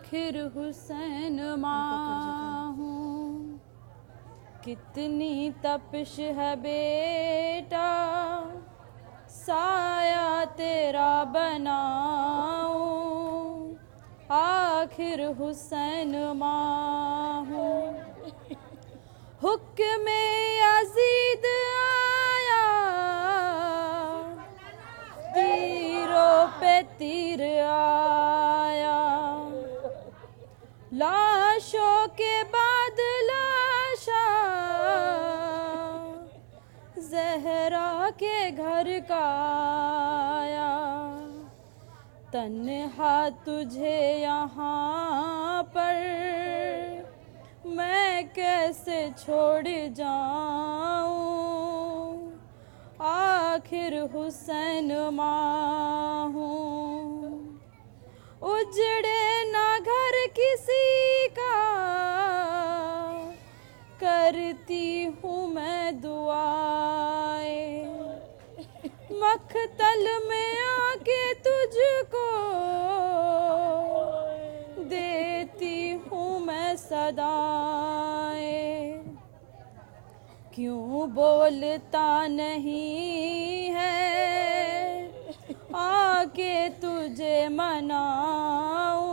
آخر حسین ماں ہوں. کتنی تپش ہے بیٹا سایہ تیرا بناؤں. آخر حسین ماں ہوں. حکم یزید آیا تیروں پہ تیر آیا. لاشوں کے بعد لاشا زہرا کے گھر کا آیا. تنہا تجھے یہاں پر میں کیسے چھوڑ جاؤں. آخر حسین ماں ہوں. اجڑے نہ گھر کسی کا کرتی ہوں میں دعائیں. مقتل میں آ کے تجھ کو دیتی ہوں میں صدائیں. کیوں بولتا نہیں ہے آ کے تجھے مناؤں.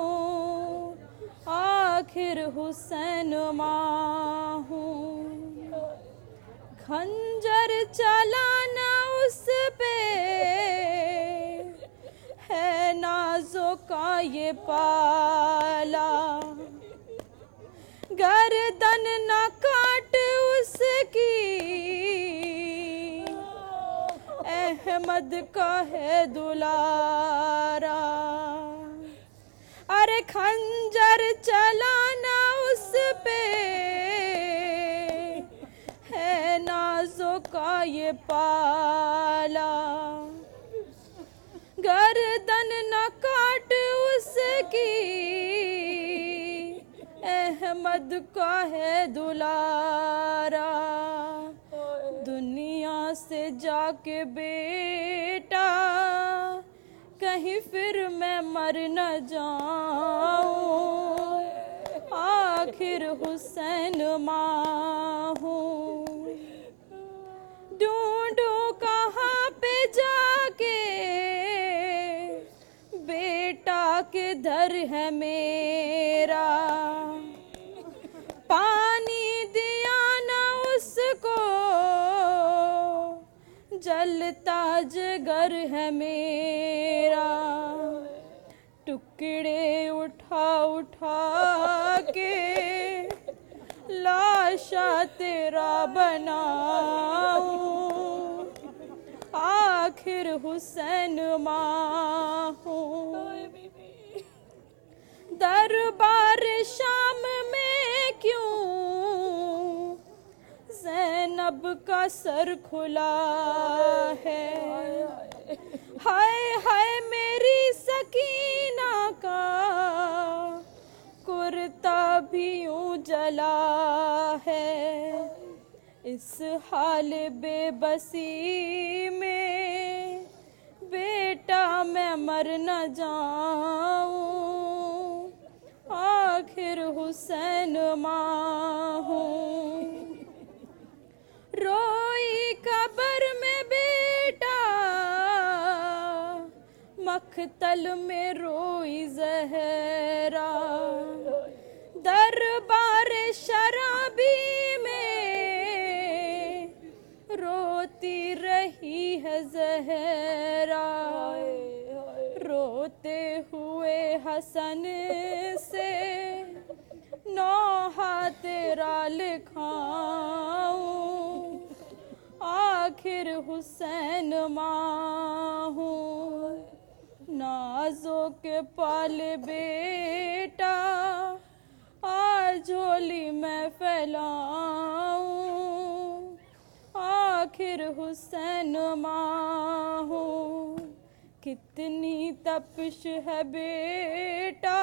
آخر حسین ماں ہوں. خنجر چلانا اس پہ ہے نازوں کا یہ پالا. گردن نہ کاٹ اس کی احمد کا ہے دلارا. ارے خنجر چلانا اس پہ ہے نازوں کا یہ پالا. گردن نہ کاٹ اس کی احمد کا ہے دلارا. دنیا سے جا کے بیٹا کہیں پھر میں مر نہ جاؤں. آخر حسین ماں ہوں. ڈھونڈوں کہاں پہ جا کے بیٹا کدھر ہے میرا. پانی دیا نہ اس کو جلتا جگر ہے میرا. ٹکڑے اٹھا اٹھا کے لاشا تیرا بناؤں. آخر حسین ماں ہوں. دربار شام میں کیوں زینب کا سر کھلا ہے. ہائے ہائے میری سکینہ کا کرتا بھی یوں جلا ہے. اس حال بے بسی میں بیٹا میں مر نہ جاؤں. آخر حسین ماں ہوں. روئی قبر میں بیٹا مقتل میں روئی زہرا. دربار شرابی میں روتی رہی ہے زہرا. روتے ہوئے حسن سے نوحہ تیرا لکھاؤں. آخر حسین ماں ہوں. نازوں کے پال بیٹا آ جھولی میں پھیلاؤں. آخر حسین ماں ہوں. کتنی تپش ہے بیٹا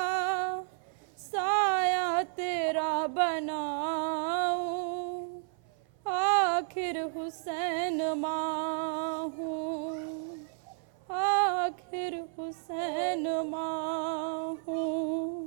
سایہ تیرا بناؤں. آخر حسین ماں ہوں. آخر حسین ماں ہوں.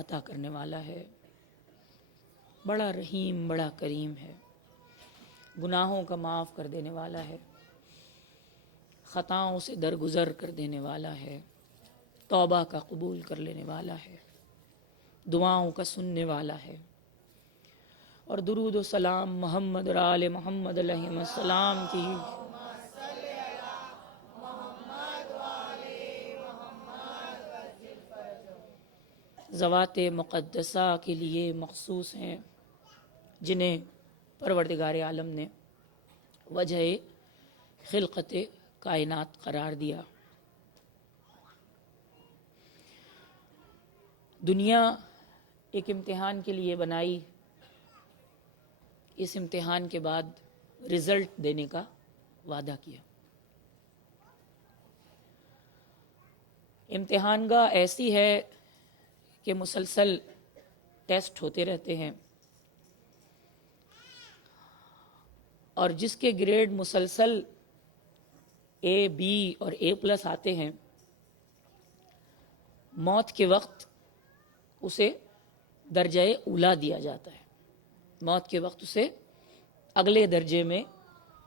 عطا کرنے والا ہے، بڑا رحیم، بڑا کریم ہے، گناہوں کا معاف کر دینے والا ہے، خطاؤں سے درگزر کر دینے والا ہے، توبہ کا قبول کر لینے والا ہے، دعاؤں کا سننے والا ہے۔ اور درود و سلام محمد اور آل محمد علیہ السلام کی ذوات مقدسہ کے لیے مخصوص ہیں، جنہیں پروردگار عالم نے وجہ خلقت کائنات قرار دیا۔ دنیا ایک امتحان کے لیے بنائی، اس امتحان کے بعد رزلٹ دینے کا وعدہ کیا۔ امتحان گاہ ایسی ہے کہ مسلسل ٹیسٹ ہوتے رہتے ہیں، اور جس کے گریڈ مسلسل اے، بی اور اے پلس آتے ہیں، موت کے وقت اسے درجہ اولا دیا جاتا ہے، موت کے وقت اسے اگلے درجے میں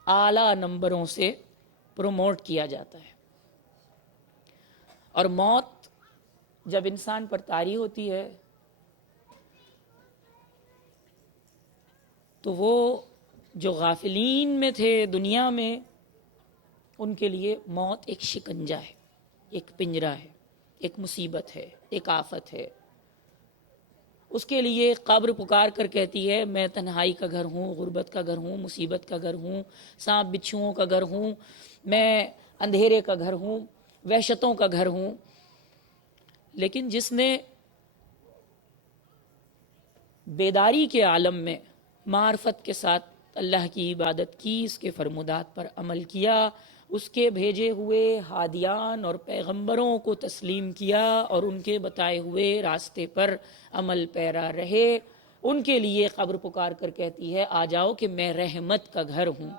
اعلیٰ نمبروں سے پروموٹ کیا جاتا ہے۔ اور موت جب انسان پر طاری ہوتی ہے تو وہ جو غافلین میں تھے دنیا میں، ان کے لیے موت ایک شکنجہ ہے، ایک پنجرہ ہے، ایک مصیبت ہے، ایک آفت ہے۔ اس کے لیے قبر پکار کر کہتی ہے میں تنہائی کا گھر ہوں، غربت کا گھر ہوں، مصیبت کا گھر ہوں، سانپ بچھوؤں کا گھر ہوں، میں اندھیرے کا گھر ہوں، وحشتوں کا گھر ہوں۔ لیکن جس نے بیداری کے عالم میں معرفت کے ساتھ اللہ کی عبادت کی، اس کے فرمودات پر عمل کیا، اس کے بھیجے ہوئے ہادیان اور پیغمبروں کو تسلیم کیا اور ان کے بتائے ہوئے راستے پر عمل پیرا رہے، ان کے لیے قبر پکار کر کہتی ہے آ جاؤ کہ میں رحمت کا گھر ہوں،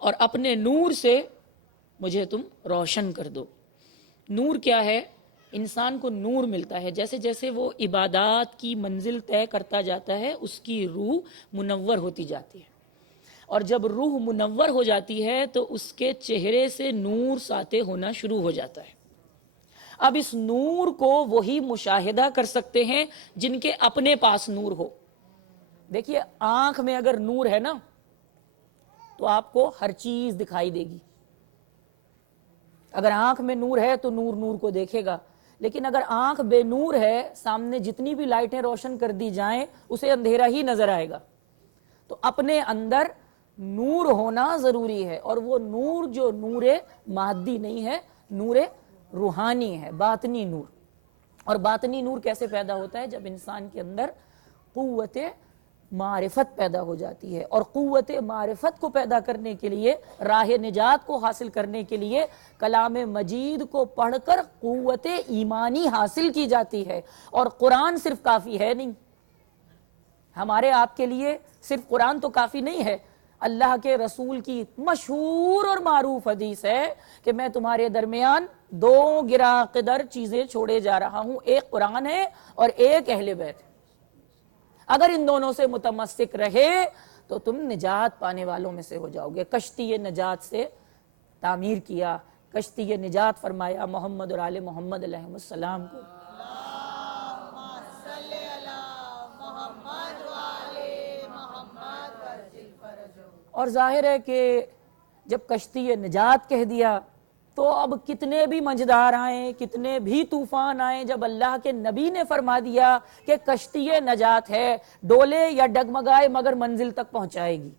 اور اپنے نور سے مجھے تم روشن کر دو۔ نور کیا ہے؟ انسان کو نور ملتا ہے جیسے جیسے وہ عبادات کی منزل طے کرتا جاتا ہے، اس کی روح منور ہوتی جاتی ہے، اور جب روح منور ہو جاتی ہے تو اس کے چہرے سے نور ساطع ہونا شروع ہو جاتا ہے۔ اب اس نور کو وہی مشاہدہ کر سکتے ہیں جن کے اپنے پاس نور ہو۔ دیکھیے آنکھ میں اگر نور ہے نا تو آپ کو ہر چیز دکھائی دے گی، اگر آنکھ میں نور ہے تو نور نور کو دیکھے گا، لیکن اگر آنکھ بے نور ہے، سامنے جتنی بھی لائٹیں روشن کر دی جائیں اسے اندھیرا ہی نظر آئے گا۔ تو اپنے اندر نور ہونا ضروری ہے، اور وہ نور جو نور مادی نہیں ہے، نور روحانی ہے، باطنی نور۔ اور باطنی نور کیسے پیدا ہوتا ہے؟ جب انسان کے اندر قوت معرفت پیدا ہو جاتی ہے، اور قوت معرفت کو پیدا کرنے کے لیے، راہ نجات کو حاصل کرنے کے لیے کلام مجید کو پڑھ کر قوت ایمانی حاصل کی جاتی ہے۔ اور قرآن صرف کافی ہے نہیں، ہمارے آپ کے لیے صرف قرآن تو کافی نہیں ہے۔ اللہ کے رسول کی مشہور اور معروف حدیث ہے کہ میں تمہارے درمیان دو گرا قدر چیزیں چھوڑے جا رہا ہوں، ایک قرآن ہے اور ایک اہل بیت ہے۔ اگر ان دونوں سے متمسک رہے تو تم نجات پانے والوں میں سے ہو جاؤ گے۔ کشتی نجات سے تعمیر کیا، کشتی نجات فرمایا محمد اور آل محمد علیہ السلام کو۔ اور ظاہر ہے کہ جب کشتی نجات کہہ دیا تو اب کتنے بھی منجدار آئیں، کتنے بھی طوفان آئیں، جب اللہ کے نبی نے فرما دیا کہ کشتی نجات ہے، ڈولے یا ڈگمگائے مگر منزل تک پہنچائے گی۔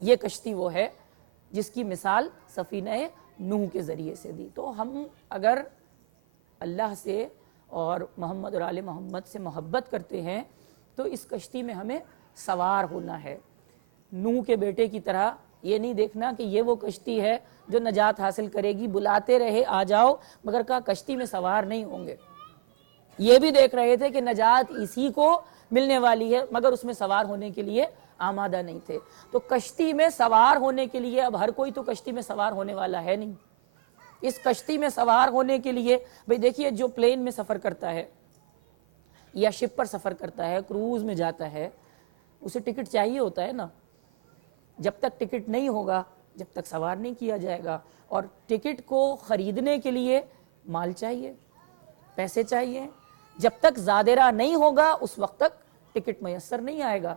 یہ کشتی وہ ہے جس کی مثال سفینہ نوح کے ذریعے سے دی۔ تو ہم اگر اللہ سے اور محمد اور آل محمد سے محبت کرتے ہیں تو اس کشتی میں ہمیں سوار ہونا ہے۔ نوح کے بیٹے کی طرح یہ نہیں دیکھنا کہ یہ وہ کشتی ہے جو نجات حاصل کرے گی، بلاتے رہے آ جاؤ، مگر کہا کشتی میں سوار نہیں ہوں گے۔ یہ بھی دیکھ رہے تھے کہ نجات اسی کو ملنے والی ہے، مگر اس میں سوار ہونے کے لیے آمادہ نہیں تھے۔ تو کشتی میں سوار ہونے کے لیے اب ہر کوئی تو کشتی میں سوار ہونے والا ہے نہیں، اس کشتی میں سوار ہونے کے لیے بھئی دیکھیے جو پلین میں سفر کرتا ہے یا شپ پر سفر کرتا ہے، کروز میں جاتا ہے، اسے ٹکٹ چاہیے ہوتا ہے نا. جب تک ٹکٹ نہیں ہوگا جب تک سوار نہیں کیا جائے گا. اور ٹکٹ کو خریدنے کے لیے مال چاہیے، پیسے چاہیے. جب تک زادرہ نہیں ہوگا اس وقت تک ٹکٹ میسر نہیں آئے گا.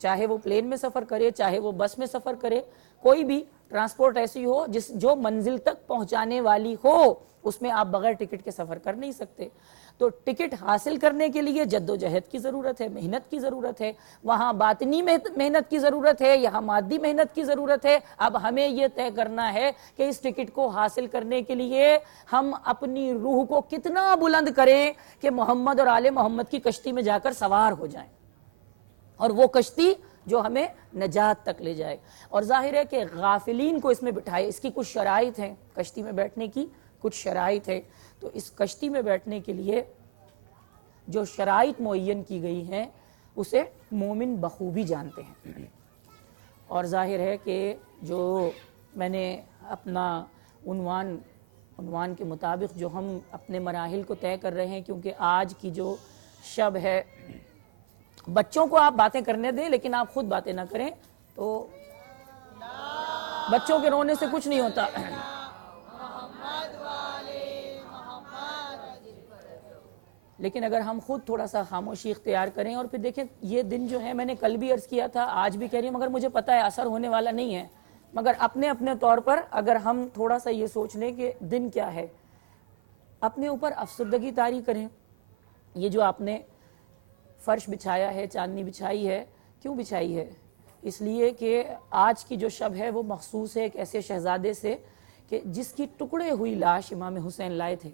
چاہے وہ پلین میں سفر کرے، چاہے وہ بس میں سفر کرے، کوئی بھی ٹرانسپورٹ ایسی ہو جو منزل تک پہنچانے والی ہو، اس میں آپ بغیر ٹکٹ کے سفر کر نہیں سکتے. تو ٹکٹ حاصل کرنے کے لیے جد و جہد کی ضرورت ہے، محنت کی ضرورت ہے. وہاں باطنی محنت کی ضرورت ہے، یہاں مادی محنت کی ضرورت ہے. اب ہمیں یہ طے کرنا ہے کہ اس ٹکٹ کو حاصل کرنے کے لیے ہم اپنی روح کو کتنا بلند کریں کہ محمد اور آل محمد کی کشتی میں جا کر سوار ہو جائیں، اور وہ کشتی جو ہمیں نجات تک لے جائے. اور ظاہر ہے کہ غافلین کو اس میں بٹھائے. اس کی کچھ شرائط ہیں، کشتی میں بیٹھنے کی کچھ شرائط ہے. تو اس کشتی میں بیٹھنے کے لیے جو شرائط معین کی گئی ہیں اسے مومن بخوبی جانتے ہیں. اور ظاہر ہے کہ جو میں نے اپنا عنوان کے مطابق جو ہم اپنے مراحل کو طے کر رہے ہیں، کیونکہ آج کی جو شب ہے، بچوں کو آپ باتیں کرنے دیں لیکن آپ خود باتیں نہ کریں، تو بچوں کے رونے سے کچھ نہیں ہوتا. لیکن اگر ہم خود تھوڑا سا خاموشی اختیار کریں. اور پھر دیکھیں یہ دن جو ہے، میں نے کل بھی عرض کیا تھا، آج بھی کہہ رہی ہوں، مگر مجھے پتہ ہے اثر ہونے والا نہیں ہے. مگر اپنے اپنے طور پر اگر ہم تھوڑا سا یہ سوچ لیں کہ دن کیا ہے، اپنے اوپر افسردگی طاری کریں. یہ جو آپ نے فرش بچھایا ہے، چاندنی بچھائی ہے، کیوں بچھائی ہے؟ اس لیے کہ آج کی جو شب ہے وہ مخصوص ہے ایک ایسے شہزادے سے کہ جس کی ٹکڑے ہوئی لاش امام حسین لائے تھے.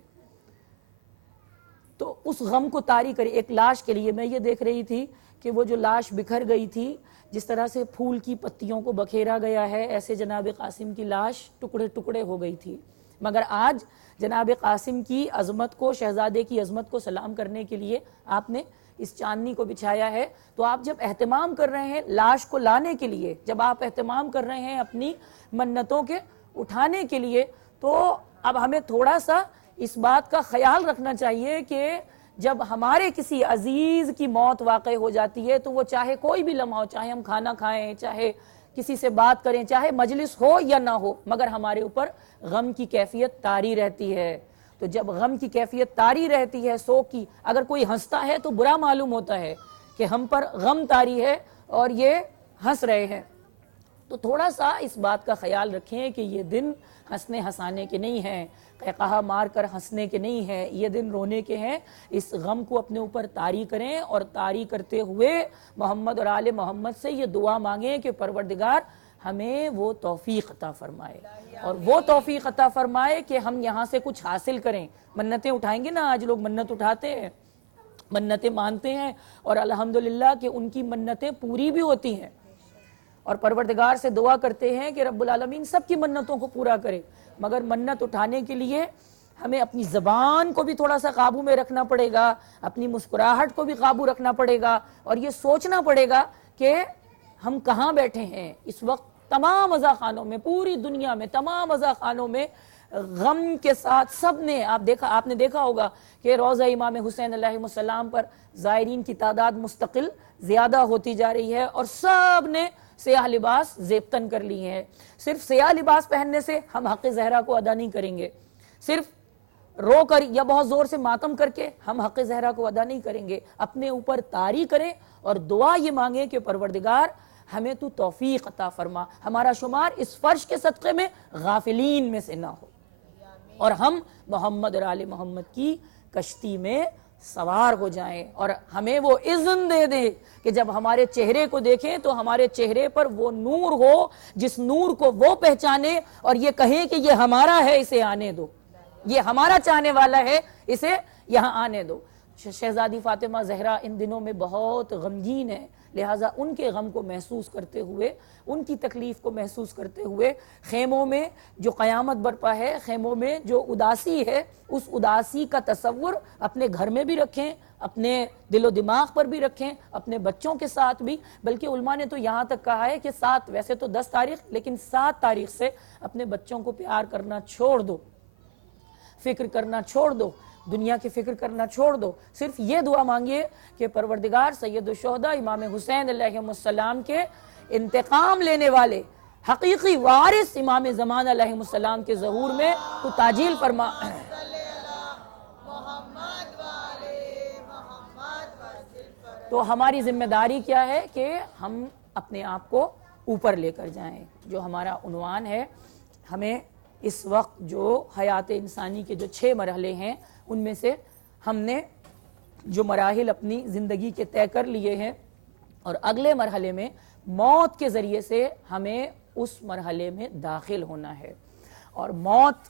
تو اس غم کو طاری کرے. ایک لاش کے لیے میں یہ دیکھ رہی تھی کہ وہ جو لاش بکھر گئی تھی، جس طرح سے پھول کی پتیوں کو بکھیرا گیا ہے، ایسے جناب قاسم کی لاش ٹکڑے ٹکڑے ہو گئی تھی. مگر آج جناب قاسم کی عظمت کو، شہزادے کی عظمت کو سلام کرنے کے لیے آپ نے اس چاندنی کو بچھایا ہے. تو آپ جب اہتمام کر رہے ہیں لاش کو لانے کے لیے، جب آپ اہتمام کر رہے ہیں اپنی منتوں کے اٹھانے کے لیے، تو اب ہمیں تھوڑا سا اس بات کا خیال رکھنا چاہیے کہ جب ہمارے کسی عزیز کی موت واقع ہو جاتی ہے تو وہ چاہے کوئی بھی لمحہ ہو، چاہے ہم کھانا کھائیں، چاہے کسی سے بات کریں، چاہے مجلس ہو یا نہ ہو، مگر ہمارے اوپر غم کی کیفیت طاری رہتی ہے. تو جب غم کی کیفیت طاری رہتی ہے، سو کی، اگر کوئی ہنستا ہے تو برا معلوم ہوتا ہے کہ ہم پر غم طاری ہے اور یہ ہنس رہے ہیں. تو تھوڑا سا اس بات کا خیال رکھیں کہ یہ دن ہنسنے ہنسانے کے نہیں ہیں، قہقہا مار کر ہنسنے کے نہیں ہیں، یہ دن رونے کے ہیں. اس غم کو اپنے اوپر طاری کریں، اور طاری کرتے ہوئے محمد اور آل محمد سے یہ دعا مانگیں کہ پروردگار ہمیں وہ توفیق عطا فرمائے، اور وہ توفیق عطا فرمائے کہ ہم یہاں سے کچھ حاصل کریں. منتیں اٹھائیں گے نا، آج لوگ منت اٹھاتے ہیں، منتیں مانتے ہیں، اور الحمدللہ کہ ان کی منتیں پوری بھی ہوتی ہیں. اور پروردگار سے دعا کرتے ہیں کہ رب العالمین سب کی منتوں کو پورا کرے. مگر منت اٹھانے کے لیے ہمیں اپنی زبان کو بھی تھوڑا سا قابو میں رکھنا پڑے گا، اپنی مسکراہٹ کو بھی قابو رکھنا پڑے گا، اور یہ سوچنا پڑے گا کہ ہم کہاں بیٹھے ہیں اس وقت. تمام عزا خانوں میں، پوری دنیا میں تمام عزا خانوں میں غم کے ساتھ سب نے آپ نے دیکھا ہوگا کہ روضہ امام حسین علیہ السلام پر زائرین کی تعداد مستقل زیادہ ہوتی جا رہی ہے، اور سب نے سیاہ لباس زیبتن کر لی ہیں. صرف سیاہ لباس پہننے سے ہم حق زہرا کو ادا نہیں کریں گے، صرف رو کر یا بہت زور سے ماتم کر کے ہم حق زہرا کو ادا نہیں کریں گے. اپنے اوپر طاری کریں اور دعا یہ مانگیں کہ پروردگار ہمیں تو توفیق عطا فرما، ہمارا شمار اس فرش کے صدقے میں غافلین میں سے نہ ہو، اور ہم محمد اور آل محمد کی کشتی میں سوار ہو جائیں. اور ہمیں وہ اذن دے دے کہ جب ہمارے چہرے کو دیکھیں تو ہمارے چہرے پر وہ نور ہو جس نور کو وہ پہچانے اور یہ کہیں کہ یہ ہمارا ہے، اسے آنے دو، یہ ہمارا چاہنے والا ہے، اسے یہاں آنے دو. شہزادی فاطمہ زہرا ان دنوں میں بہت غمگین ہے، لہٰذا ان کے غم کو محسوس کرتے ہوئے، ان کی تکلیف کو محسوس کرتے ہوئے، خیموں میں جو قیامت برپا ہے، خیموں میں جو اداسی ہے، اس اداسی کا تصور اپنے گھر میں بھی رکھیں، اپنے دل و دماغ پر بھی رکھیں، اپنے بچوں کے ساتھ بھی. بلکہ علماء نے تو یہاں تک کہا ہے کہ 7، ویسے تو 10 تاریخ، لیکن 7 تاریخ سے اپنے بچوں کو پیار کرنا چھوڑ دو. فکر کرنا چھوڑ دو, دنیا کی فکر کرنا چھوڑ دو, صرف یہ دعا مانگیے کہ پروردگار سید الشہداء امام حسین علیہ السلام کے انتقام لینے والے حقیقی وارث امام زمان علیہ السلام کے ظہور میں تو تاجیل فرما. تو ہماری ذمہ داری کیا ہے کہ ہم اپنے آپ کو اوپر لے کر جائیں. جو ہمارا عنوان ہے, ہمیں اس وقت جو حیات انسانی کے جو 6 مرحلے ہیں ان میں سے ہم نے جو مراحل اپنی زندگی کے طے کر لیے ہیں, اور اگلے مرحلے میں موت کے ذریعے سے ہمیں اس مرحلے میں داخل ہونا ہے. اور موت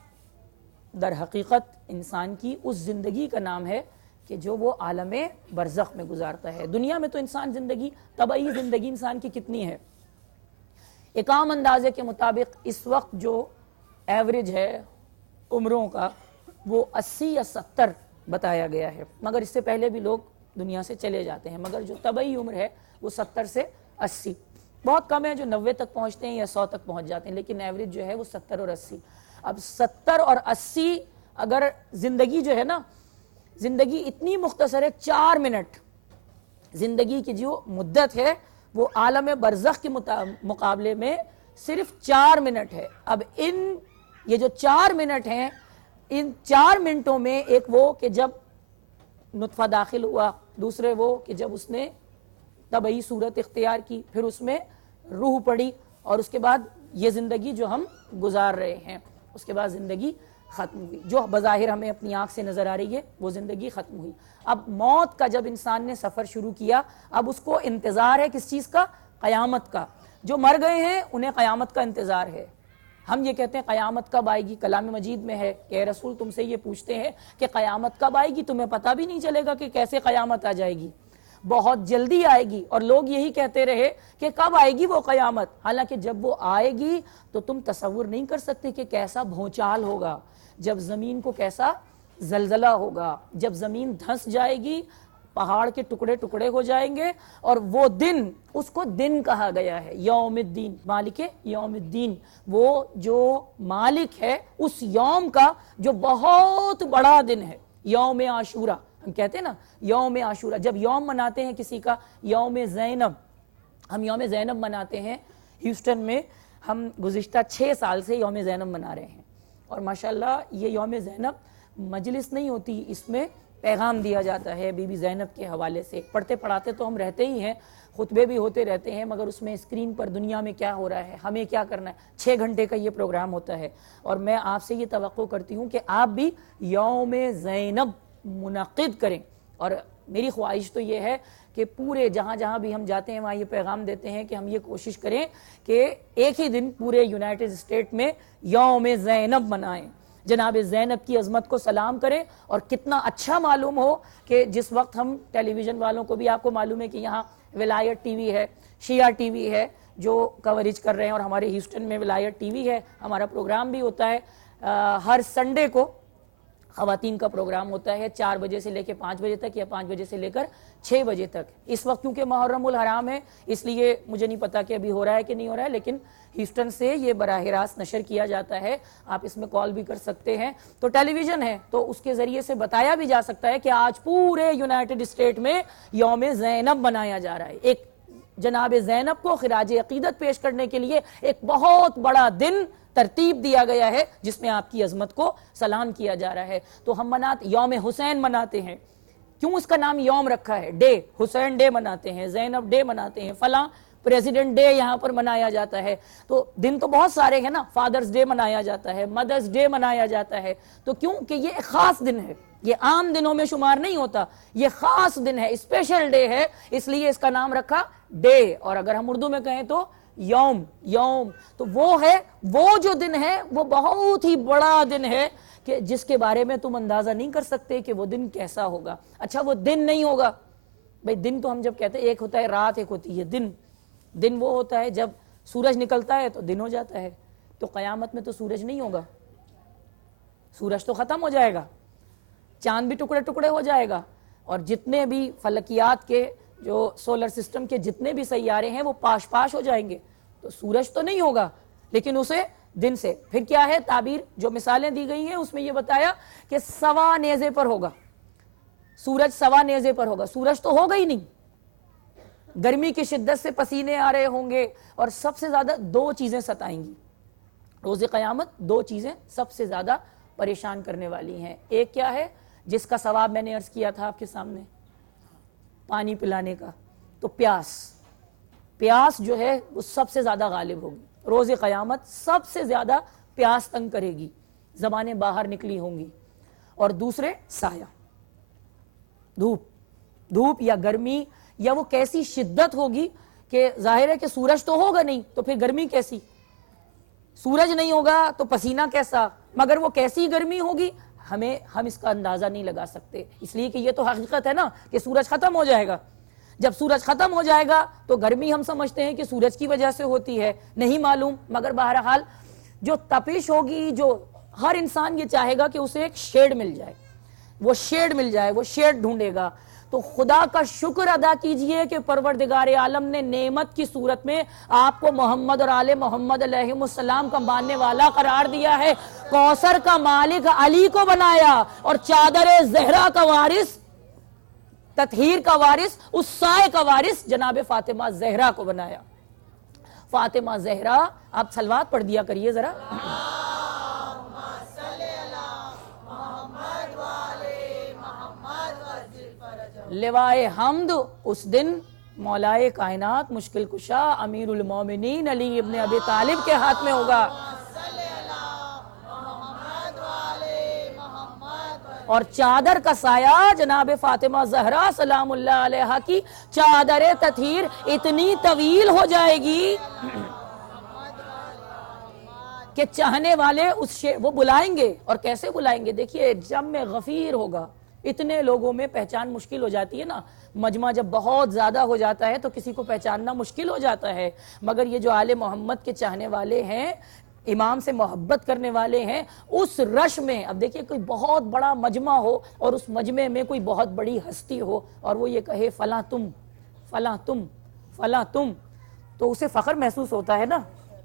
در حقیقت انسان کی اس زندگی کا نام ہے کہ جو وہ عالم برزخ میں گزارتا ہے. دنیا میں تو انسان زندگی, طبعی زندگی انسان کی کتنی ہے؟ ایک عام اندازے کے مطابق اس وقت جو ایوریج ہے عمروں کا وہ 80 یا 70 بتایا گیا ہے, مگر اس سے پہلے بھی لوگ دنیا سے چلے جاتے ہیں, مگر جو طبعی عمر ہے وہ 70 سے 80. بہت کم ہے جو 90 تک پہنچتے ہیں یا 100 تک پہنچ جاتے ہیں, لیکن ایوریج جو ہے وہ 70 اور 80. اب 70 اور 80 اگر زندگی جو ہے نا, زندگی اتنی مختصر ہے, 4 منٹ زندگی کی جو مدت ہے وہ عالم برزخ کے مقابلے میں صرف 4 منٹ ہے. اب یہ جو 4 منٹ ہیں, ان 4 منٹوں میں ایک وہ کہ جب نطفہ داخل ہوا, دوسرے وہ کہ جب اس نے طبعی صورت اختیار کی, پھر اس میں روح پڑی, اور اس کے بعد یہ زندگی جو ہم گزار رہے ہیں, اس کے بعد زندگی ختم ہوئی. جو بظاہر ہمیں اپنی آنکھ سے نظر آ رہی ہے وہ زندگی ختم ہوئی. اب موت کا جب انسان نے سفر شروع کیا, اب اس کو انتظار ہے کس چیز کا؟ قیامت کا. جو مر گئے ہیں انہیں قیامت کا انتظار ہے. ہم یہ کہتے ہیں قیامت کب آئے گی؟ کلام مجید میں ہے کہ اے رسول تم سے یہ پوچھتے ہیں کہ قیامت کب آئے گی, تمہیں پتہ بھی نہیں چلے گا کہ کیسے قیامت آ جائے گی. بہت جلدی آئے گی, اور لوگ یہی کہتے رہے کہ کب آئے گی وہ قیامت, حالانکہ جب وہ آئے گی تو تم تصور نہیں کر سکتے کہ کیسا بھونچال ہوگا, جب زمین کو کیسا زلزلہ ہوگا, جب زمین دھنس جائے گی, پہاڑ کے ٹکڑے ٹکڑے ہو جائیں گے, اور وہ دن, اس کو دن کہا گیا ہے, یوم الدین, مالک یوم الدین, وہ جو مالک ہے اس یوم کا جو بہت بڑا دن ہے, یوم عاشورہ. ہم کہتے ہیں نا یوم عاشورہ, جب یوم مناتے ہیں کسی کا, یوم زینب, ہم یوم زینب مناتے ہیں ہیوسٹن میں, ہم گزشتہ 6 سال سے یوم زینب منا رہے ہیں, اور ماشاءاللہ یہ یوم زینب مجلس نہیں ہوتی, اس میں پیغام دیا جاتا ہے بی بی زینب کے حوالے سے. پڑھتے پڑھاتے تو ہم رہتے ہی ہیں, خطبے بھی ہوتے رہتے ہیں, مگر اس میں اسکرین پر دنیا میں کیا ہو رہا ہے, ہمیں کیا کرنا ہے. 6 گھنٹے کا یہ پروگرام ہوتا ہے, اور میں آپ سے یہ توقع کرتی ہوں کہ آپ بھی یوم زینب منعقد کریں. اور میری خواہش تو یہ ہے کہ پورے جہاں جہاں بھی ہم جاتے ہیں وہاں یہ پیغام دیتے ہیں کہ ہم یہ کوشش کریں کہ ایک ہی دن پورے یونائٹڈ اسٹیٹ میں یوم زینب منائیں, جناب زینب کی عظمت کو سلام کریں. اور کتنا اچھا معلوم ہو کہ جس وقت ہم ٹیلی ویژن والوں کو بھی, آپ کو معلوم ہے کہ یہاں ولایت ٹی وی ہے, شیعہ ٹی وی ہے جو کوریج کر رہے ہیں, اور ہمارے ہیوسٹن میں ولایت ٹی وی ہے, ہمارا پروگرام بھی ہوتا ہے ہر سنڈے کو, خواتین کا پروگرام ہوتا ہے 4 بجے سے لے کے 5 بجے تک, یا 5 بجے سے لے کر 6 بجے تک. اس وقت کیونکہ محرم الحرام ہے اس لیے مجھے نہیں پتا کہ ابھی ہو رہا ہے کہ نہیں ہو رہا ہے, لیکن ہیوسٹن سے یہ براہ راست نشر کیا جاتا ہے, آپ اس میں کال بھی کر سکتے ہیں. تو ٹیلی ویژن ہے تو اس کے ذریعے سے بتایا بھی جا سکتا ہے کہ آج پورے یونائٹڈ اسٹیٹ میں یوم زینب منایا جا رہا ہے. ایک جناب زینب کو خراج عقیدت پیش کرنے کے لیے ایک بہت بڑا دن ترتیب دیا گیا ہے جس میں آپ کی عظمت کو سلام کیا جا رہا ہے. تو ہم مناتے یوم حسین مناتے ہیں. کیوں اس کا نام یوم رکھا ہے؟ ڈے, حسین ڈے مناتے ہیں, زینب ڈے مناتے ہیں, فلاں پریزیڈنٹ ڈے یہاں پر منایا جاتا ہے. تو دن تو بہت سارے ہیں نا, فادرز ڈے منایا جاتا ہے, مدرز ڈے منایا جاتا ہے. تو کیوں کہ یہ ایک خاص دن ہے, یہ عام دنوں میں شمار نہیں ہوتا, یہ خاص دن ہے, اسپیشل ڈے ہے, اس لیے اس کا نام رکھا ڈے. اور اگر ہم اردو میں کہیں تو یوم. یوم تو وہ ہے, وہ جو دن ہے وہ بہت ہی بڑا دن ہے کہ جس کے بارے میں تم اندازہ نہیں کر سکتے کہ وہ دن کیسا ہوگا. اچھا وہ دن نہیں ہوگا بھئی, دن تو ہم جب کہتے ہیں ایک ہوتا ہے رات, ایک ہوتی ہے دن. دن وہ ہوتا ہے جب سورج نکلتا ہے تو دن ہو جاتا ہے. تو قیامت میں تو سورج نہیں ہوگا, سورج تو ختم ہو جائے گا, چاند بھی ٹکڑے ٹکڑے ہو جائے گا, اور جتنے بھی فلکیات کے جو سولر سسٹم کے جتنے بھی سیارے ہیں وہ پاش پاش ہو جائیں گے. تو سورج تو نہیں ہوگا, لیکن اسے دن سے. پھر کیا ہے تعبیر جو مثالیں دی گئی ہیں اس میں یہ بتایا کہ سوا نیزے پر ہوگا, سورج سوا نیزے پر ہوگا. سورج تو ہوگا ہی نہیں, گرمی کی شدت سے پسینے آ رہے ہوں گے, اور سب سے زیادہ دو چیزیں ستائیں گی روز قیامت. دو چیزیں سب سے زیادہ پریشان کرنے والی ہیں. ایک کیا ہے جس کا ثواب میں نے عرض کیا تھا آپ کے سامنے, پانی پلانے کا. تو پیاس جو ہے وہ سب سے زیادہ غالب ہوگی روز قیامت, سب سے زیادہ پیاس تنگ کرے گی, زبانیں باہر نکلی ہوں گی. اور دوسرے سایہ, دھوپ یا گرمی, یا وہ کیسی شدت ہوگی کہ ظاہر ہے کہ سورج تو ہوگا نہیں تو پھر گرمی کیسی, سورج نہیں ہوگا تو پسینہ کیسا, مگر وہ کیسی گرمی ہوگی ہم اس کا اندازہ نہیں لگا سکتے. اس لیے کہ یہ تو حقیقت ہے نا کہ سورج ختم ہو جائے گا. جب سورج ختم ہو جائے گا تو گرمی ہم سمجھتے ہیں کہ سورج کی وجہ سے ہوتی ہے, نہیں معلوم. مگر بہرحال جو تپش ہوگی, جو ہر انسان یہ چاہے گا کہ اسے ایک شیڈ مل جائے, وہ شیڈ مل جائے, وہ شیڈ ڈھونڈے گا. تو خدا کا شکر ادا کیجئے کہ پروردگار عالم نے نعمت کی صورت میں آپ کو محمد اور آل محمد علیہ السلام کا ماننے والا قرار دیا ہے. کوثر کا مالک علی کو بنایا, اور چادر زہرا کا وارث, تطہیر کا وارث, اس سائے کا وارث جناب فاطمہ زہرا کو بنایا. فاطمہ زہرا, آپ صلوات پڑھ دیا کریے ذرا. لوائے حمد اس دن مولائے کائنات مشکل کشا امیر المومنین علی ابن ابی طالب کے ہاتھ میں ہوگا. اور چادر کا سایہ جناب فاطمہ زہرا سلام اللہ علیہا کی چادر تطہیر اتنی طویل ہو جائے گی کہ چاہنے والے وہ بلائیں گے. اور کیسے بلائیں گے؟ دیکھیے جمع غفیر ہوگا, اتنے لوگوں میں پہچان مشکل ہو جاتی ہے نا. مجمع جب بہت زیادہ ہو جاتا ہے تو کسی کو پہچاننا مشکل ہو جاتا ہے. مگر یہ جو آل محمد کے چاہنے والے ہیں, امام سے محبت کرنے والے ہیں, اس رش میں, اب دیکھیے کوئی بہت بڑا مجمع ہو اور اس مجمع میں کوئی بہت بڑی ہستی ہو اور وہ یہ کہے فلاں تم فلاں تم فلاں تم, تو اسے فخر محسوس ہوتا ہے نا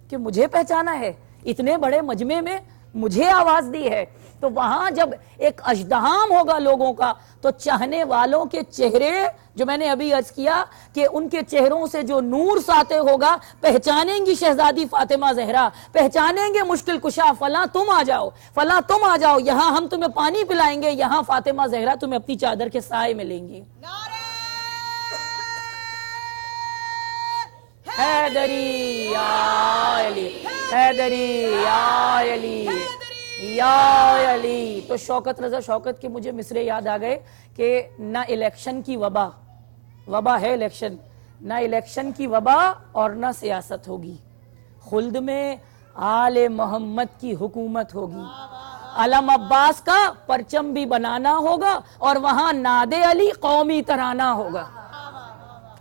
کہ مجھے پہچانا ہے, اتنے بڑے مجمع میں مجھے آواز دی ہے. تو وہاں جب ایک ازدحام ہوگا لوگوں کا تو چاہنے والوں کے چہرے, جو میں نے ابھی عرض کیا کہ ان کے چہروں سے جو نور ساطع ہوگا, پہچانیں گی شہزادی فاطمہ زہرا, پہچانیں گے مشکل کشا, فلاں تم آ جاؤ, فلاں تم آ جاؤ, یہاں ہم تمہیں پانی پلائیں گے, یہاں فاطمہ زہرا تمہیں اپنی چادر کے سائے میں لیں گی. حیدری یا علی, حیدری یا علی یا علی. تو شوکت رضا شوکت کے مجھے مصرے یاد آ گئے کہ نہ الیکشن کی وبا ہے الیکشن, نہ الیکشن کی وبا اور نہ سیاست ہوگی. خلد میں آل محمد کی حکومت ہوگی, علم عباس کا پرچم بھی بنانا ہوگا, اور وہاں ناد علی قومی ترانہ ہوگا.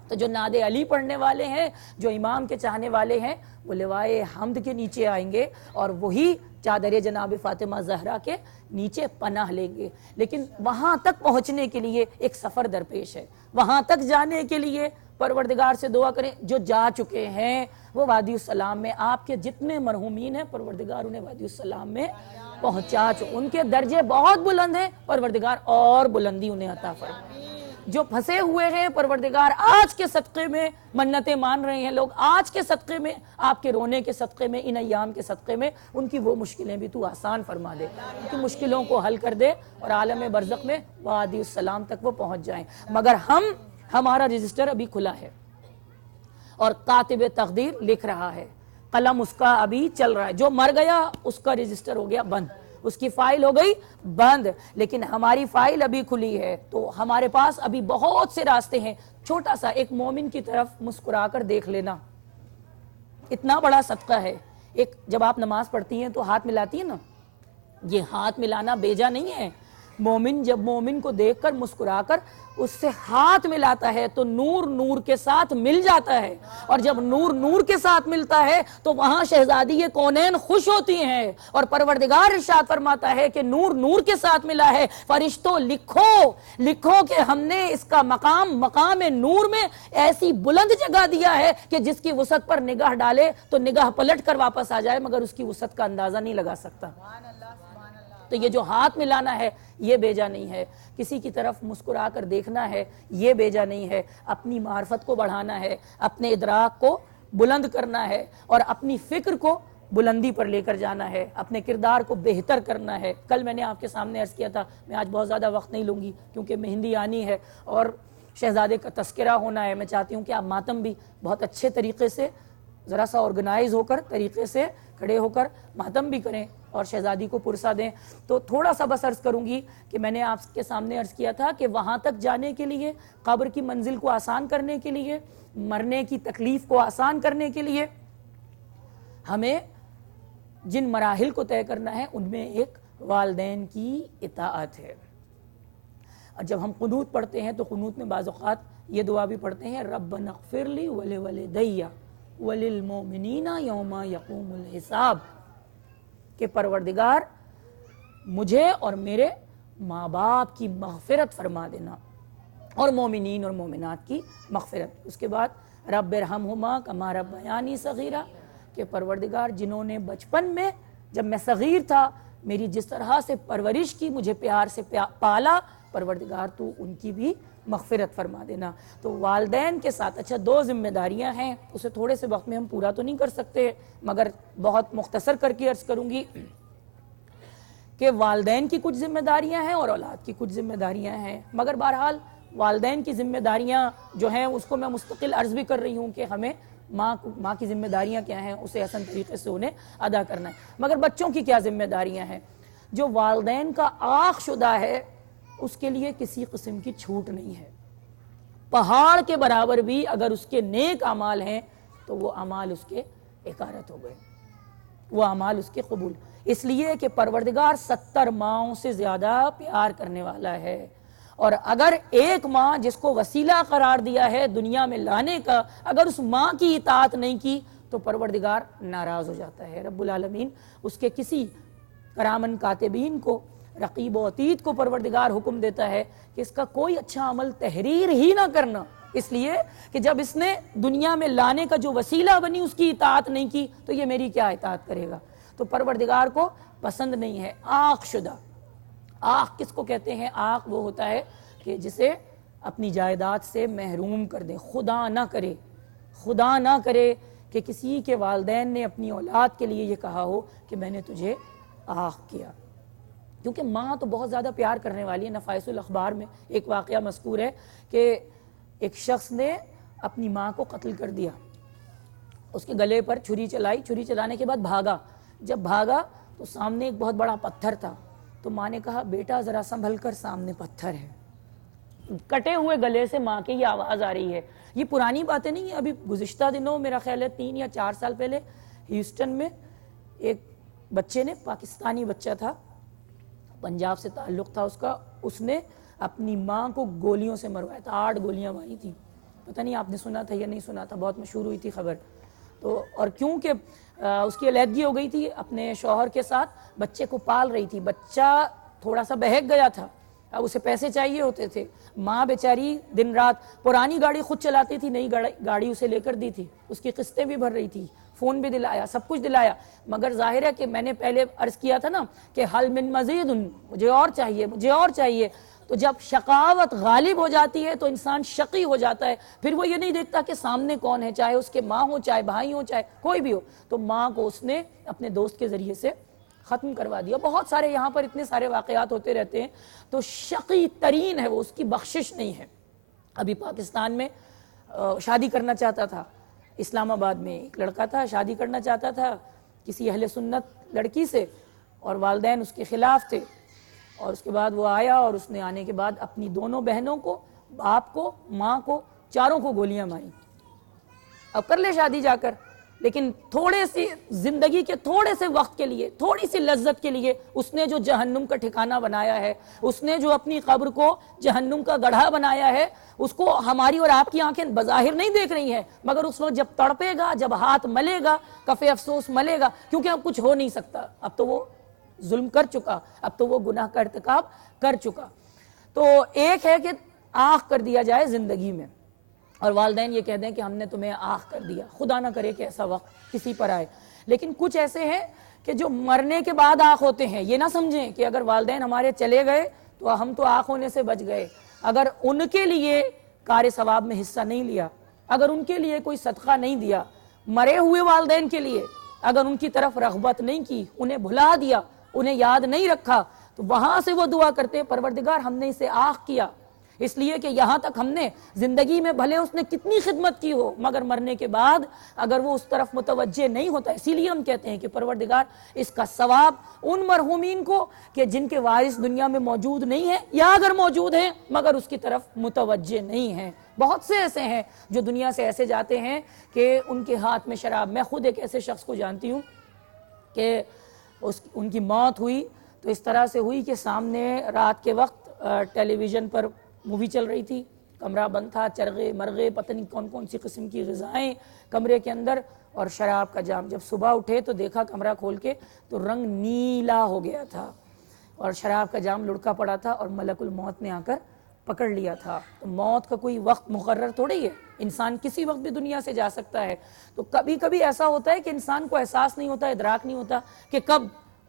تو جو ناد علی پڑھنے والے ہیں, جو امام کے چاہنے والے ہیں, وہ لوائے حمد کے نیچے آئیں گے اور وہی چادر جناب فاطمہ زہرا کے نیچے پناہ لیں گے. لیکن وہاں تک پہنچنے کے لیے ایک سفر درپیش ہے. وہاں تک جانے کے لیے پروردگار سے دعا کریں, جو جا چکے ہیں وہ وادی السلام میں, آپ کے جتنے مرحومین ہیں پروردگار انہیں وادی السلام میں پہنچا چکے. ان کے درجے بہت بلند ہیں, پروردگار اور بلندی انہیں عطا فرمائے. جو پھنسے ہوئے ہیں پروردگار آج کے صدقے میں منتیں مان رہے ہیں لوگ, آج کے صدقے میں, آپ کے رونے کے صدقے میں, ان ایام کے صدقے میں, ان کی وہ مشکلیں بھی تو آسان فرما دے, ان کی مشکلوں کو حل کر دے اور عالم برزخ میں وادی السلام تک وہ پہنچ جائیں. مگر ہمارا رجسٹر ابھی کھلا ہے اور کاتب تقدیر لکھ رہا ہے, قلم اس کا ابھی چل رہا ہے. جو مر گیا اس کا رجسٹر ہو گیا بند, اس کی فائل ہو گئی بند, لیکن ہماری فائل ابھی کھلی ہے. تو ہمارے پاس ابھی بہت سے راستے ہیں. چھوٹا سا ایک مومن کی طرف مسکرا کر دیکھ لینا اتنا بڑا صدقہ ہے. ایک جب آپ نماز پڑھتی ہیں تو ہاتھ ملاتی ہیں نا, یہ ہاتھ ملانا بیجا نہیں ہے. مومن جب مومن کو دیکھ کر مسکرا کر اس سے ہاتھ ملاتا ہے تو نور نور کے ساتھ مل جاتا ہے، اور جب نور نور کے ساتھ ملتا ہے تو وہاں شہزادی کونین خوش ہوتی ہیں، اور پروردگار ارشاد فرماتا ہے کہ نور نور کے ساتھ ملا ہے، فرشتوں لکھو لکھو کہ ہم نے اس کا مقام نور میں ایسی بلند جگہ دیا ہے کہ جس کی وسعت پر نگاہ ڈالے تو نگاہ پلٹ کر واپس آ جائے مگر اس کی وسعت کا اندازہ نہیں لگا سکتا۔ تو یہ جو ہاتھ ملانا ہے یہ بیجا نہیں ہے، کسی کی طرف مسکرا کر دیکھنا ہے یہ بیجا نہیں ہے، اپنی معرفت کو بڑھانا ہے، اپنے ادراک کو بلند کرنا ہے، اور اپنی فکر کو بلندی پر لے کر جانا ہے، اپنے کردار کو بہتر کرنا ہے۔ کل میں نے آپ کے سامنے عرض کیا تھا، میں آج بہت زیادہ وقت نہیں لوں گی کیونکہ مہندی آنی ہے اور شہزادے کا تذکرہ ہونا ہے۔ میں چاہتی ہوں کہ آپ ماتم بھی بہت اچھے طریقے سے ذرا سا آرگنائز ہو کر طریقے سے کھڑے ہو کر ماتم بھی کریں اور شہزادی کو پرسہ دیں۔ تو تھوڑا سا بس عرض کروں گی کہ میں نے آپ کے سامنے عرض کیا تھا کہ وہاں تک جانے کے لیے، قبر کی منزل کو آسان کرنے کے لیے، مرنے کی تکلیف کو آسان کرنے کے لیے ہمیں جن مراحل کو طے کرنا ہے ان میں ایک والدین کی اطاعت ہے۔ اور جب ہم قنوت پڑھتے ہیں تو قنوت میں بعض اوقات یہ دعا بھی پڑھتے ہیں، ربنا اغفر لی ولوالدی وللمؤمنین یوم یقوم الحساب، کہ پروردگار مجھے اور میرے ماں باپ کی مغفرت فرما دینا اور مومنین اور مومنات کی مغفرت۔ اس کے بعد رب ارحمہما کما ربیانی صغیرا، کہ پروردگار جنہوں نے بچپن میں جب میں صغیر تھا میری جس طرح سے پرورش کی، مجھے پیار سے پالا، پروردگار تو ان کی بھی مغفرت فرما دینا۔ تو والدین کے ساتھ اچھا دو ذمہ داریاں ہیں، اسے تھوڑے سے وقت میں ہم پورا تو نہیں کر سکتے مگر بہت مختصر کر کے عرض کروں گی کہ والدین کی کچھ ذمہ داریاں ہیں اور اولاد کی کچھ ذمہ داریاں ہیں، مگر بہرحال والدین کی ذمہ داریاں جو ہیں اس کو میں مستقل عرض بھی کر رہی ہوں کہ ہمیں ماں کی ذمہ داریاں کیا ہیں، اسے حسن طریقے سے انہیں ادا کرنا ہے۔ مگر بچوں کی کیا ذمہ داریاں ہیں؟ جو والدین کا عاق شدہ ہے اس کے لیے کسی قسم کی چھوٹ نہیں ہے، پہاڑ کے برابر بھی اگر اس کے نیک اعمال ہیں تو وہ اعمال اس کے اکارت ہو گئے، وہ اعمال اس کے قبول، اس لیے کہ پروردگار 70 ماؤں سے زیادہ پیار کرنے والا ہے، اور اگر ایک ماں جس کو وسیلہ قرار دیا ہے دنیا میں لانے کا، اگر اس ماں کی اطاعت نہیں کی تو پروردگار ناراض ہو جاتا ہے۔ رب العالمین اس کے کسی کرامن کاتبین کو، رقیب و عتید کو پروردگار حکم دیتا ہے کہ اس کا کوئی اچھا عمل تحریر ہی نہ کرنا، اس لیے کہ جب اس نے دنیا میں لانے کا جو وسیلہ بنی اس کی اطاعت نہیں کی تو یہ میری کیا اطاعت کرے گا؟ تو پروردگار کو پسند نہیں ہے عاق شدہ۔ عاق کس کو کہتے ہیں؟ عاق وہ ہوتا ہے کہ جسے اپنی جائیداد سے محروم کر دے، خدا نہ کرے کہ کسی کے والدین نے اپنی اولاد کے لیے یہ کہا ہو کہ میں نے تجھے عاق کیا، کیونکہ ماں تو بہت زیادہ پیار کرنے والی ہے۔ نفائس الاخبار میں ایک واقعہ مذکور ہے کہ ایک شخص نے اپنی ماں کو قتل کر دیا، اس کے گلے پر چھری چلائی، چھری چلانے کے بعد بھاگا، جب بھاگا تو سامنے ایک بہت بڑا پتھر تھا، تو ماں نے کہا بیٹا ذرا سنبھل کر، سامنے پتھر ہے۔ کٹے ہوئے گلے سے ماں کی یہ آواز آ رہی ہے۔ یہ پرانی باتیں نہیں ہیں، ابھی گزشتہ دنوں میرا خیال ہے 3 یا 4 سال پہلے ہیوسٹن میں ایک بچے نے، پاکستانی بچہ تھا، پنجاب سے تعلق تھا اس کا، اس نے اپنی ماں کو گولیوں سے مروایا تھا، 8 گولیاں ماری تھیں، پتہ نہیں آپ نے سنا تھا یا نہیں سنا تھا، بہت مشہور ہوئی تھی خبر۔ تو اور کیونکہ اس کی علیحدگی ہو گئی تھی اپنے شوہر کے ساتھ، بچے کو پال رہی تھی، بچہ تھوڑا سا بہک گیا تھا، اب اسے پیسے چاہیے ہوتے تھے، ماں بیچاری دن رات پرانی گاڑی خود چلاتی تھی، نئی گاڑی اسے لے کر دی تھی، اس کی قسطیں بھی بھر رہی تھی، فون بھی دلایا، سب کچھ دلایا، مگر ظاہر ہے کہ میں نے پہلے عرض کیا تھا نا کہ حل من مزید، مجھے اور چاہیے، تو جب شقاوت غالب ہو جاتی ہے تو انسان شقی ہو جاتا ہے، پھر وہ یہ نہیں دیکھتا کہ سامنے کون ہے، چاہے اس کے ماں ہو، چاہے بھائی ہو، چاہے کوئی بھی ہو، تو ماں کو اس نے اپنے دوست کے ذریعے سے ختم کروا دیا۔ بہت سارے یہاں پر اتنے سارے واقعات ہوتے رہتے ہیں، تو شقی ترین ہے وہ، اس کی بخشش نہیں ہے۔ ابھی پاکستان میں شادی کرنا چاہتا تھا، اسلام آباد میں ایک لڑکا تھا، شادی کرنا چاہتا تھا کسی اہل سنت لڑکی سے، اور والدین اس کے خلاف تھے، اور اس کے بعد وہ آیا، اور اس نے آنے کے بعد اپنی دونوں بہنوں کو، باپ کو، ماں کو، چاروں کو گولیاں ماری۔ اب کر لے شادی جا کر، لیکن تھوڑے سی زندگی کے تھوڑے سے وقت کے لیے، تھوڑی سی لذت کے لیے اس نے جو جہنم کا ٹھکانہ بنایا ہے، اس نے جو اپنی قبر کو جہنم کا گڑھا بنایا ہے، اس کو ہماری اور آپ کی آنکھیں بظاہر نہیں دیکھ رہی ہیں، مگر اس وقت جب تڑپے گا، جب ہاتھ ملے گا، کف افسوس ملے گا، کیونکہ اب کچھ ہو نہیں سکتا، اب تو وہ ظلم کر چکا، اب تو وہ گناہ کا ارتکاب کر چکا۔ تو ایک ہے کہ آنکھ کر دیا جائے زندگی میں، اور والدین یہ کہہ دیں کہ ہم نے تمہیں آنکھ کر دیا، خدا نہ کرے کہ ایسا وقت کسی پر آئے۔ لیکن کچھ ایسے ہیں کہ جو مرنے کے بعد آنکھ ہوتے ہیں، یہ نہ سمجھیں کہ اگر والدین ہمارے چلے گئے تو ہم تو آنکھ ہونے سے بچ گئے۔ اگر ان کے لیے کار ثواب میں حصہ نہیں لیا، اگر ان کے لیے کوئی صدقہ نہیں دیا، مرے ہوئے والدین کے لیے اگر ان کی طرف رغبت نہیں کی، انہیں بھلا دیا، انہیں یاد نہیں رکھا، تو وہاں سے وہ دعا کرتے ہیں پروردگار ہم نے اسے آنکھ کیا، اس لیے کہ یہاں تک ہم نے زندگی میں بھلے اس نے کتنی خدمت کی ہو، مگر مرنے کے بعد اگر وہ اس طرف متوجہ نہیں ہوتا، اسی لیے ہم کہتے ہیں کہ پروردگار اس کا ثواب ان مرحومین کو کہ جن کے وارث دنیا میں موجود نہیں ہیں، یا اگر موجود ہیں مگر اس کی طرف متوجہ نہیں ہیں۔ بہت سے ایسے ہیں جو دنیا سے ایسے جاتے ہیں کہ ان کے ہاتھ میں شراب۔ میں خود ایک ایسے شخص کو جانتی ہوں کہ ان کی موت ہوئی تو اس طرح سے ہوئی کہ سامنے رات کے وقت ٹیلی ویژن پر مووی چل رہی تھی، کمرہ بند تھا، چرغے مرغے پتہ نہیں کون کون سی قسم کی غذائیں کمرے کے اندر، اور شراب کا جام۔ جب صبح اٹھے تو دیکھا کمرہ کھول کے تو رنگ نیلا ہو گیا تھا اور شراب کا جام لڑکا پڑا تھا اور ملک الموت نے آ کر پکڑ لیا تھا۔ تو موت کا کوئی وقت مقرر تھوڑی ہے، انسان کسی وقت بھی دنیا سے جا سکتا ہے۔ تو کبھی کبھی ایسا ہوتا ہے کہ انسان کو احساس نہیں ہوتا، ادراک نہیں ہوتا کہ کب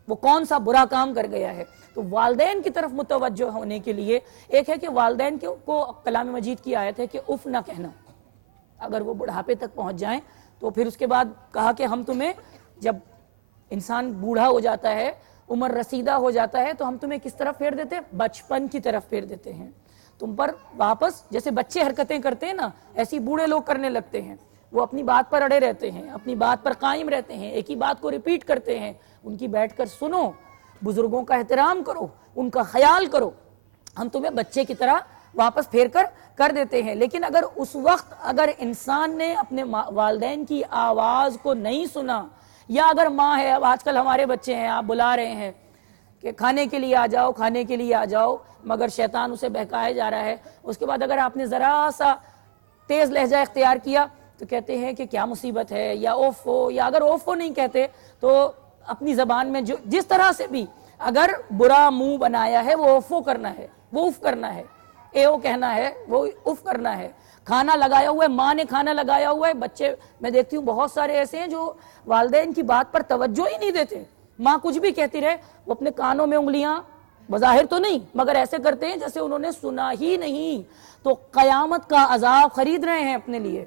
وہ کون سا برا کام کر گیا ہے۔ تو والدین کی طرف متوجہ ہونے کے لیے ایک ہے کہ والدین کو کلام مجید کی آیت ہے کہ اف نہ کہنا، اگر وہ بڑھاپے تک پہنچ جائیں تو پھر اس کے بعد کہا کہ ہم تمہیں، جب انسان بوڑھا ہو جاتا ہے، عمر رسیدہ ہو جاتا ہے، تو ہم تمہیں کس طرف پھیر دیتے ہیں؟ بچپن کی طرف پھیر دیتے ہیں۔ تم پر واپس جیسے بچے حرکتیں کرتے ہیں نا، ایسی بوڑھے لوگ کرنے لگتے ہیں۔ وہ اپنی بات پر اڑے رہتے ہیں، اپنی بات پر قائم رہتے ہیں، ایک ہی بات کو ریپیٹ کرتے ہیں۔ ان کی بیٹھ کر سنو، بزرگوں کا احترام کرو، ان کا خیال کرو۔ ہم تمہیں بچے کی طرح واپس پھیر کر دیتے ہیں۔ لیکن اگر اس وقت اگر انسان نے اپنے والدین کی آواز کو نہیں سنا، یا اگر ماں ہے، اب آج کل ہمارے بچے ہیں، آپ بلا رہے ہیں کہ کھانے کے لیے آ جاؤ، کھانے کے لیے آ جاؤ، مگر شیطان اسے بہکائے جا رہا ہے۔ اس کے بعد اگر آپ نے ذرا سا تیز لہجہ اختیار کیا تو کہتے ہیں کہ کیا مصیبت ہے، یا اوفو، یا اگر اوفو نہیں کہتے تو اپنی زبان میں جس طرح سے بھی اگر برا منہ بنایا ہے، وہ اوفو کرنا ہے، وہ اف کرنا ہے، اے او کہنا ہے، وہ اف کرنا ہے۔ کھانا لگایا ہوا ہے، ماں نے کھانا لگایا ہوا ہے، بچے میں دیکھتی ہوں بہت سارے ایسے ہیں جو والدین کی بات پر توجہ ہی نہیں دیتے، ماں کچھ بھی کہتی رہے وہ اپنے کانوں میں انگلیاں بظاہر تو نہیں مگر ایسے کرتے ہیں جیسے انہوں نے سنا ہی نہیں۔ تو قیامت کا عذاب خرید رہے ہیں اپنے لیے،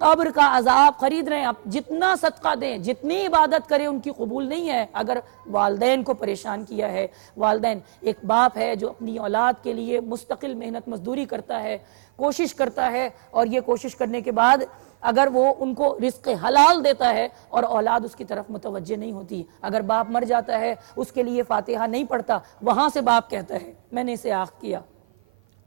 قبر کا عذاب خرید رہے ہیں۔ اب جتنا صدقہ دیں، جتنی عبادت کریں، ان کی قبول نہیں ہے اگر والدین کو پریشان کیا ہے۔ والدین، ایک باپ ہے جو اپنی اولاد کے لیے مستقل محنت مزدوری کرتا ہے، کوشش کرتا ہے، اور یہ کوشش کرنے کے بعد اگر وہ ان کو رزق حلال دیتا ہے اور اولاد اس کی طرف متوجہ نہیں ہوتی، اگر باپ مر جاتا ہے، اس کے لیے فاتحہ نہیں پڑھتا، وہاں سے باپ کہتا ہے میں نے اسے آنکھ کیا،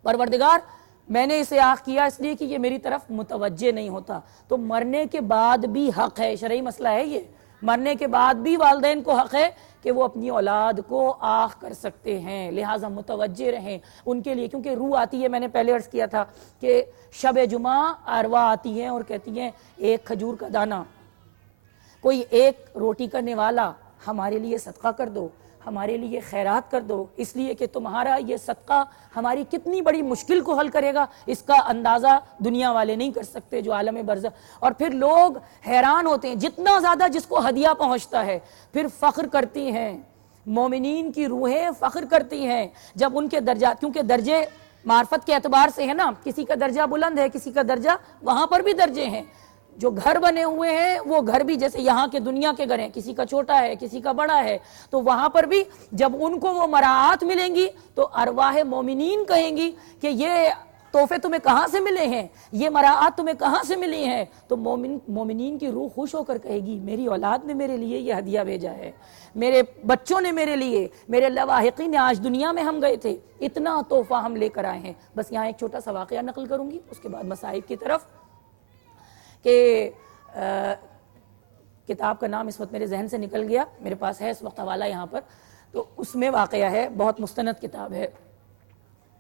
پروردگار میں نے اسے آنکھ کیا اس لیے کہ یہ میری طرف متوجہ نہیں ہوتا۔ تو مرنے کے بعد بھی حق ہے، شرعی مسئلہ ہے یہ، مرنے کے بعد بھی والدین کو حق ہے کہ وہ اپنی اولاد کو آنکھ کر سکتے ہیں، لہٰذا متوجہ رہیں ان کے لیے، کیونکہ روح آتی ہے، میں نے پہلے عرض کیا تھا کہ شب جمعہ ارواح آتی ہیں اور کہتی ہیں ایک کھجور کا دانہ، کوئی ایک روٹی کرنے والا ہمارے لیے صدقہ کر دو، ہمارے لیے خیرات کر دو، اس لیے کہ تمہارا یہ صدقہ ہماری کتنی بڑی مشکل کو حل کرے گا، اس کا اندازہ دنیا والے نہیں کر سکتے جو عالم برزخ۔ اور پھر لوگ حیران ہوتے ہیں، جتنا زیادہ جس کو ہدیہ پہنچتا ہے پھر فخر کرتی ہیں، مومنین کی روحیں فخر کرتی ہیں جب ان کے درجات، کیونکہ درجے معرفت کے اعتبار سے ہے نا، کسی کا درجہ بلند ہے، کسی کا درجہ، وہاں پر بھی درجے ہیں۔ جو گھر بنے ہوئے ہیں وہ گھر بھی جیسے یہاں کے دنیا کے گھر ہیں، کسی کا چھوٹا ہے، کسی کا بڑا ہے، تو وہاں پر بھی جب ان کو وہ مراعات ملیں گی تو ارواح مومنین کہیں گی کہ یہ تحفے تمہیں کہاں سے ملے ہیں، یہ مراعات تمہیں کہاں سے ملی ہیں؟ تو مومنین کی روح خوش ہو کر کہے گی میری اولاد نے میرے لیے یہ ہدیہ بھیجا ہے، میرے بچوں نے میرے لیے، میرے لواحقین نے، آج دنیا میں ہم گئے تھے، اتنا تحفہ ہم لے کر آئے ہیں۔ بس یہاں ایک چھوٹا سا واقعہ نقل کروں گی، اس کے بعد مصائب کی طرف، کہ کتاب کا نام اس وقت میرے ذہن سے نکل گیا، میرے پاس ہے اس وقت حوالہ یہاں پر، تو اس میں واقعہ ہے، بہت مستند کتاب ہے،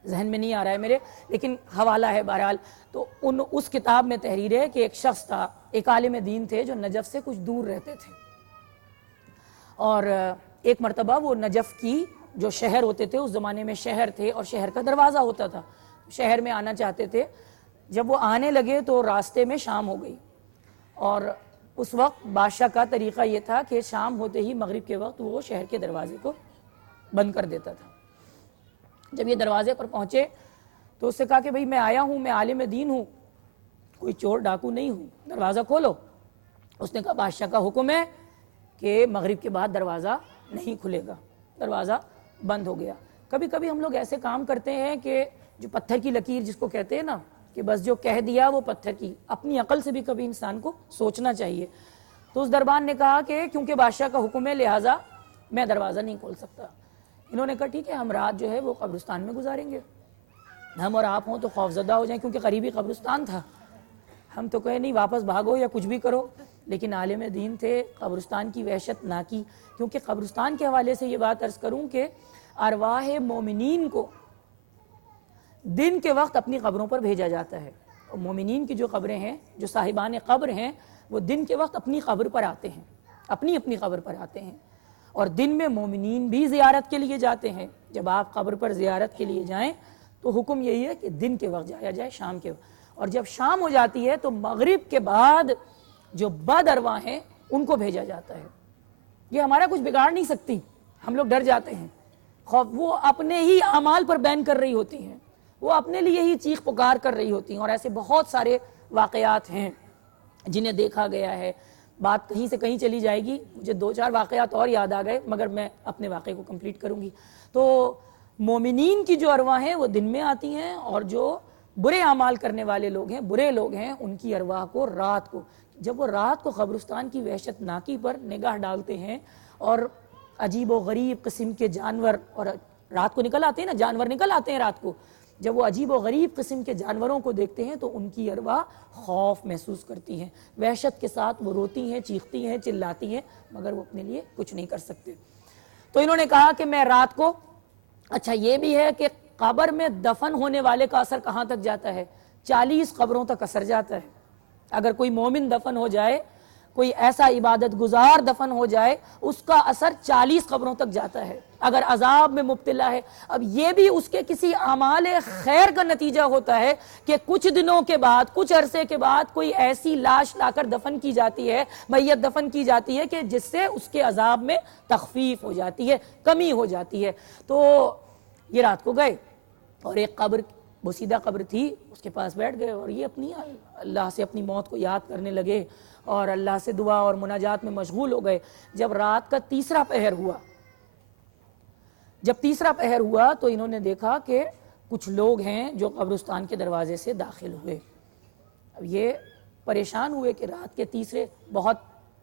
ذہن میں نہیں آ رہا ہے میرے، لیکن حوالہ ہے بہرحال۔ تو اس کتاب میں تحریر ہے کہ ایک شخص تھا، ایک عالم دین تھے جو نجف سے کچھ دور رہتے تھے، اور ایک مرتبہ وہ نجف کی جو شہر ہوتے تھے، اس زمانے میں شہر تھے اور شہر کا دروازہ ہوتا تھا، شہر میں آنا چاہتے تھے۔ جب وہ آنے لگے تو راستے میں شام ہو گئی، اور اس وقت بادشاہ کا طریقہ یہ تھا کہ شام ہوتے ہی مغرب کے وقت وہ شہر کے دروازے کو بند کر دیتا تھا۔ جب یہ دروازے پر پہنچے تو اس سے کہا کہ بھئی میں آیا ہوں، میں عالم دین ہوں، کوئی چور ڈاکو نہیں ہوں، دروازہ کھولو۔ اس نے کہا بادشاہ کا حکم ہے کہ مغرب کے بعد دروازہ نہیں کھلے گا، دروازہ بند ہو گیا۔ کبھی کبھی ہم لوگ ایسے کام کرتے ہیں کہ جو پتھر کی لکیر جس کو کہتے ہیں نا، کہ بس جو کہہ دیا وہ پتھر کی، اپنی عقل سے بھی کبھی انسان کو سوچنا چاہیے۔ تو اس دربان نے کہا کہ کیونکہ بادشاہ کا حکم ہے لہٰذا میں دروازہ نہیں کھول سکتا۔ انہوں نے کہا ٹھیک ہے، ہم رات جو ہے وہ قبرستان میں گزاریں گے، ہم اور آپ ہوں تو خوفزدہ ہو جائیں کیونکہ قریبی قبرستان تھا، ہم تو کہیں نہیں واپس بھاگو یا کچھ بھی کرو، لیکن عالم دین تھے، قبرستان کی وحشت نہ کی۔ کیونکہ قبرستان کے حوالے سے یہ بات عرض کروں کہ ارواح مومنین کو دن کے وقت اپنی قبروں پر بھیجا جاتا ہے، اور مومنین کی جو قبریں ہیں، جو صاحبان قبر ہیں، وہ دن کے وقت اپنی قبر پر آتے ہیں، اپنی قبر پر آتے ہیں، اور دن میں مومنین بھی زیارت کے لیے جاتے ہیں۔ جب آپ قبر پر زیارت کے لیے جائیں تو حکم یہی ہے کہ دن کے وقت جایا جائے، شام کے وقت، اور جب شام ہو جاتی ہے تو مغرب کے بعد جو بد ارواح ہیں ان کو بھیجا جاتا ہے۔ یہ ہمارا کچھ بگاڑ نہیں سکتی، ہم لوگ ڈر جاتے ہیں، وہ اپنے ہی اعمال پر بین کر رہی ہوتی ہیں، وہ اپنے لیے ہی چیخ پکار کر رہی ہوتی ہیں، اور ایسے بہت سارے واقعات ہیں جنہیں دیکھا گیا ہے۔ بات کہیں سے کہیں چلی جائے گی، مجھے 2-4 واقعات اور یاد آ گئے، مگر میں اپنے واقعے کو کمپلیٹ کروں گی۔ تو مومنین کی جو ارواح ہیں وہ دن میں آتی ہیں، اور جو برے اعمال کرنے والے لوگ ہیں، برے لوگ ہیں، ان کی ارواح کو رات کو، جب وہ رات کو قبرستان کی وحشت ناکی پر نگاہ ڈالتے ہیں، اور عجیب و غریب قسم کے جانور، اور رات کو نکل آتے ہیں نا، جانور نکل آتے ہیں رات کو، جب وہ عجیب و غریب قسم کے جانوروں کو دیکھتے ہیں تو ان کی ارواح خوف محسوس کرتی ہیں، وحشت کے ساتھ وہ روتی ہیں، چیختی ہیں، چلاتی ہیں، مگر وہ اپنے لیے کچھ نہیں کر سکتے۔ تو انہوں نے کہا کہ میں رات کو، اچھا یہ بھی ہے کہ قبر میں دفن ہونے والے کا اثر کہاں تک جاتا ہے؟ 40 قبروں تک اثر جاتا ہے۔ اگر کوئی مومن دفن ہو جائے، کوئی ایسا عبادت گزار دفن ہو جائے، اس کا اثر 40 قبروں تک جاتا ہے، اگر عذاب میں مبتلا ہے۔ اب یہ بھی اس کے کسی اعمال خیر کا نتیجہ ہوتا ہے کہ کچھ دنوں کے بعد، کچھ عرصے کے بعد کوئی ایسی لاش لا کر دفن کی جاتی ہے، میت دفن کی جاتی ہے کہ جس سے اس کے عذاب میں تخفیف ہو جاتی ہے، کمی ہو جاتی ہے۔ تو یہ رات کو گئے اور ایک قبر، بوسیدہ قبر تھی، اس کے پاس بیٹھ گئے، اور یہ اپنی اللہ سے اپنی موت کو یاد کرنے لگے اور اللہ سے دعا اور مناجات میں مشغول ہو گئے۔ جب رات کا تیسرا پہر ہوا تو انہوں نے دیکھا کہ کچھ لوگ ہیں جو قبرستان کے دروازے سے داخل ہوئے۔ اب یہ پریشان ہوئے کہ رات کے تیسرے، بہت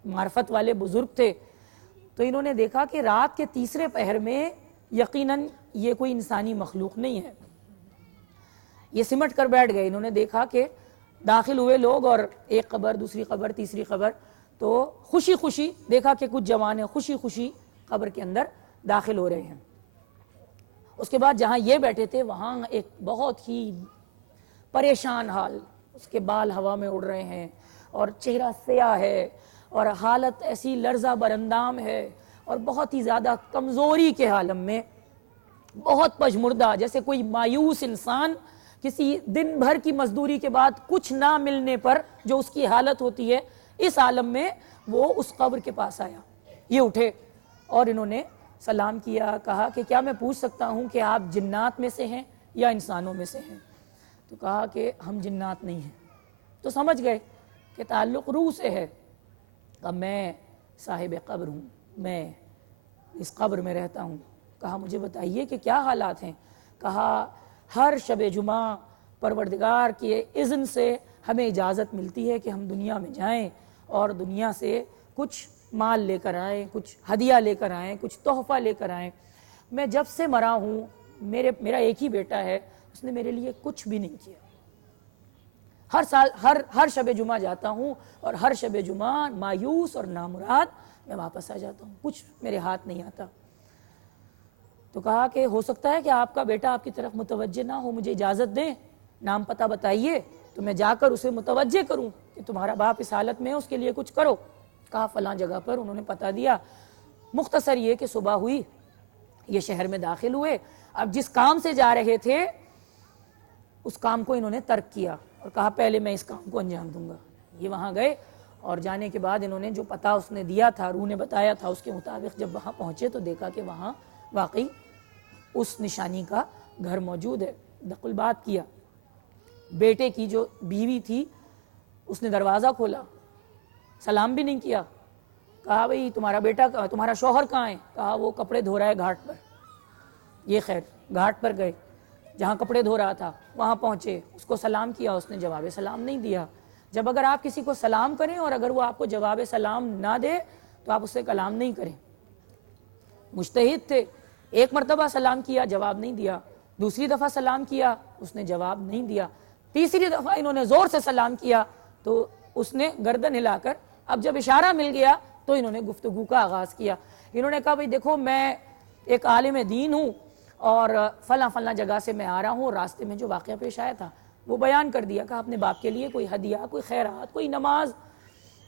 معرفت والے بزرگ تھے، تو انہوں نے دیکھا کہ رات کے تیسرے پہر میں یقیناً یہ کوئی انسانی مخلوق نہیں ہے۔ یہ سمٹ کر بیٹھ گئے، انہوں نے دیکھا کہ داخل ہوئے لوگ، اور ایک قبر، دوسری قبر، تیسری قبر، تو خوشی خوشی دیکھا کہ کچھ جوان خوشی خوشی قبر کے اندر داخل ہو رہے ہیں۔ اس کے بعد جہاں یہ بیٹھے تھے وہاں ایک بہت ہی پریشان حال، اس کے بال ہوا میں اڑ رہے ہیں اور چہرہ سیاہ ہے اور حالت ایسی لرزہ براندام ہے اور بہت ہی زیادہ کمزوری کے عالم میں، بہت پژمردہ، جیسے کوئی مایوس انسان کسی دن بھر کی مزدوری کے بعد کچھ نہ ملنے پر جو اس کی حالت ہوتی ہے، اس عالم میں وہ اس قبر کے پاس آیا۔ یہ اٹھے اور انہوں نے سلام کیا، کہا کہ کیا میں پوچھ سکتا ہوں کہ آپ جنات میں سے ہیں یا انسانوں میں سے ہیں؟ تو کہا کہ ہم جنات نہیں ہیں۔ تو سمجھ گئے کہ تعلق روح سے ہے۔ کہا میں صاحب قبر ہوں، میں اس قبر میں رہتا ہوں۔ کہا مجھے بتائیے کہ کیا حالات ہیں؟ کہا ہر شب جمعہ پروردگار کے اذن سے ہمیں اجازت ملتی ہے کہ ہم دنیا میں جائیں اور دنیا سے کچھ مال لے کر آئیں، کچھ ہدیہ لے کر آئیں، کچھ تحفہ لے کر آئیں۔ میں جب سے مرا ہوں، میرا ایک ہی بیٹا ہے، اس نے میرے لیے کچھ بھی نہیں کیا۔ ہر سال ہر شب جمعہ جاتا ہوں اور ہر شب جمعہ مایوس اور نامراد میں واپس آ جاتا ہوں، کچھ میرے ہاتھ نہیں آتا۔ تو کہا کہ ہو سکتا ہے کہ آپ کا بیٹا آپ کی طرف متوجہ نہ ہو، مجھے اجازت دیں، نام پتہ بتائیے تو میں جا کر اسے متوجہ کروں کہ تمہارا باپ اس حالت میں ہے، اس کے لیے کچھ کرو۔ کہا فلاں جگہ پر، انہوں نے پتہ دیا۔ مختصر یہ کہ صبح ہوئی، یہ شہر میں داخل ہوئے، اب جس کام سے جا رہے تھے اس کام کو انہوں نے ترک کیا اور کہا پہلے میں اس کام کو انجام دوں گا۔ یہ وہاں گئے اور جانے کے بعد انہوں نے جو پتہ اس نے دیا تھا، روح نے بتایا تھا، اس کے مطابق جب وہاں پہنچے تو دیکھا کہ وہاں واقعی اس نشانی کا گھر موجود ہے۔ دخل بات کیا، بیٹے کی جو بیوی تھی اس نے دروازہ کھولا، سلام بھی نہیں کیا۔ کہا بھئی تمہارا بیٹا تمہارا شوہر کہاں ہے؟ کہا وہ کپڑے دھو رہا ہے گھاٹ پر۔ یہ خیر گھاٹ پر گئے، جہاں کپڑے دھو رہا تھا وہاں پہنچے، اس کو سلام کیا، اس نے جواب سلام نہیں دیا۔ جب اگر آپ کسی کو سلام کریں اور اگر وہ آپ کو جواب سلام نہ دے تو آپ اس سے کلام نہیں کریں۔ مجتہد تھے، ایک مرتبہ سلام کیا، جواب نہیں دیا، دوسری دفعہ سلام کیا، اس نے جواب نہیں دیا، تیسری دفعہ انہوں نے زور سے سلام کیا تو اس نے گردن ہلا کر، اب جب اشارہ مل گیا تو انہوں نے گفتگو کا آغاز کیا۔ انہوں نے کہا بھئی دیکھو میں ایک عالم دین ہوں اور فلاں فلاں جگہ سے میں آ رہا ہوں، راستے میں جو واقعہ پیش آیا تھا وہ بیان کر دیا۔ کہا اپنے باپ کے لیے کوئی ہدیہ، کوئی خیرات، کوئی نماز؟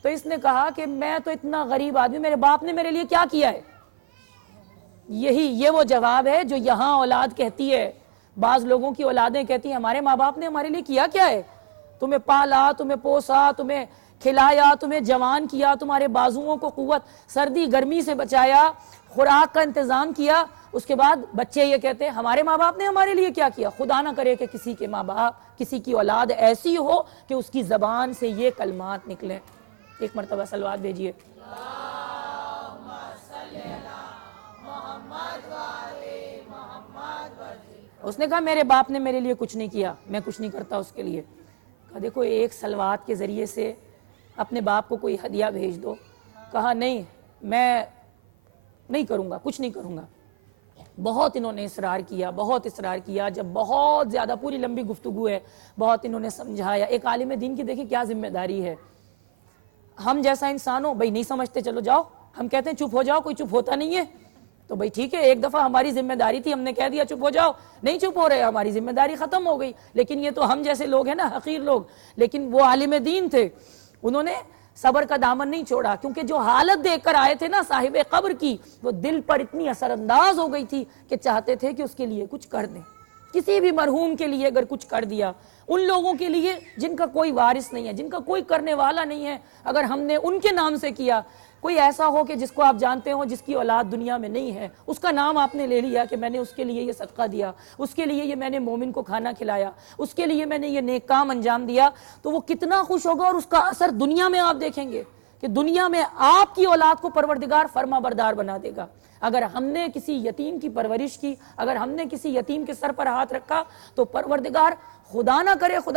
تو اس نے کہا کہ میں تو اتنا غریب آدمی، میرے باپ نے میرے لیے کیا کیا ہے؟ یہ وہ جواب ہے جو یہاں اولاد کہتی ہے۔ بعض لوگوں کی اولادیں کہتی ہیں ہمارے ماں باپ نے ہمارے لیے کیا کیا ہے؟ تمہیں پالا، تمہیں پوسا، تمہیں کھلایا، تمہیں جوان کیا، تمہارے بازوؤں کو قوت، سردی گرمی سے بچایا، خوراک کا انتظام کیا۔ اس کے بعد بچے یہ کہتے ہیں ہمارے ماں باپ نے ہمارے لیے کیا کیا؟ خدا نہ کرے کہ کسی کے ماں باپ، کسی کی اولاد ایسی ہو کہ اس کی زبان سے یہ کلمات نکلیں۔ ایک مرتبہ صلوات بھیجیے۔ اس نے کہا میرے باپ نے میرے لیے کچھ نہیں کیا، میں کچھ نہیں کرتا اس کے لیے۔ کہا دیکھو ایک صلوات کے ذریعے سے اپنے باپ کو کوئی ہدیہ بھیج دو۔ کہا نہیں، میں نہیں کروں گا، کچھ نہیں کروں گا۔ بہت انہوں نے اصرار کیا، بہت اصرار کیا، جب بہت زیادہ پوری لمبی گفتگو ہے، بہت انہوں نے سمجھایا۔ ایک عالم دین کی دیکھیں کیا ذمہ داری ہے۔ ہم جیسا انسان ہو، بھئی نہیں سمجھتے چلو جاؤ، ہم کہتے ہیں چپ ہو جاؤ، کوئی چپ ہوتا نہیں ہے تو بھئی ٹھیک ہے، ایک دفعہ ہماری ذمہ داری تھی، ہم نے کہہ دیا چپ ہو جاؤ، نہیں چپ ہو رہے، ہماری ذمہ داری ختم ہو گئی۔ لیکن یہ تو ہم جیسے لوگ ہیں نا، حقیر لوگ، لیکن وہ عالم دین تھے، انہوں نے صبر کا دامن نہیں چھوڑا، کیونکہ جو حالت دیکھ کر آئے تھے نا صاحب قبر کی، وہ دل پر اتنی اثر انداز ہو گئی تھی کہ چاہتے تھے کہ اس کے لیے کچھ کر دیں، کسی بھی مرحوم کے لیے اگر کچھ کر دیا، ان لوگوں کے لیے جن کا کوئی وارث نہیں ہے، جن کا کوئی کرنے والا نہیں ہے، اگر ہم نے ان کے نام سے کیا، کوئی ایسا ہو کہ جس کو آپ جانتے ہو، جس کی اولاد دنیا میں نہیں ہے، اس کا نام آپ نے لے لیا کہ میں نے اس کے لیے یہ صدقہ دیا، اس کے لیے یہ میں نے مومن کو کھانا کھلایا، اس کے لیے میں نے یہ نیک کام انجام دیا، تو وہ کتنا خوش ہوگا، اور اس کا اثر دنیا میں آپ دیکھیں گے کہ دنیا میں آپ کی اولاد کو پروردگار فرما بردار بنا دے گا۔ اگر ہم نے کسی یتیم کی پرورش کی، اگر ہم نے کسی یتیم کے سر پر ہاتھ رکھا، تو پروردگار خدا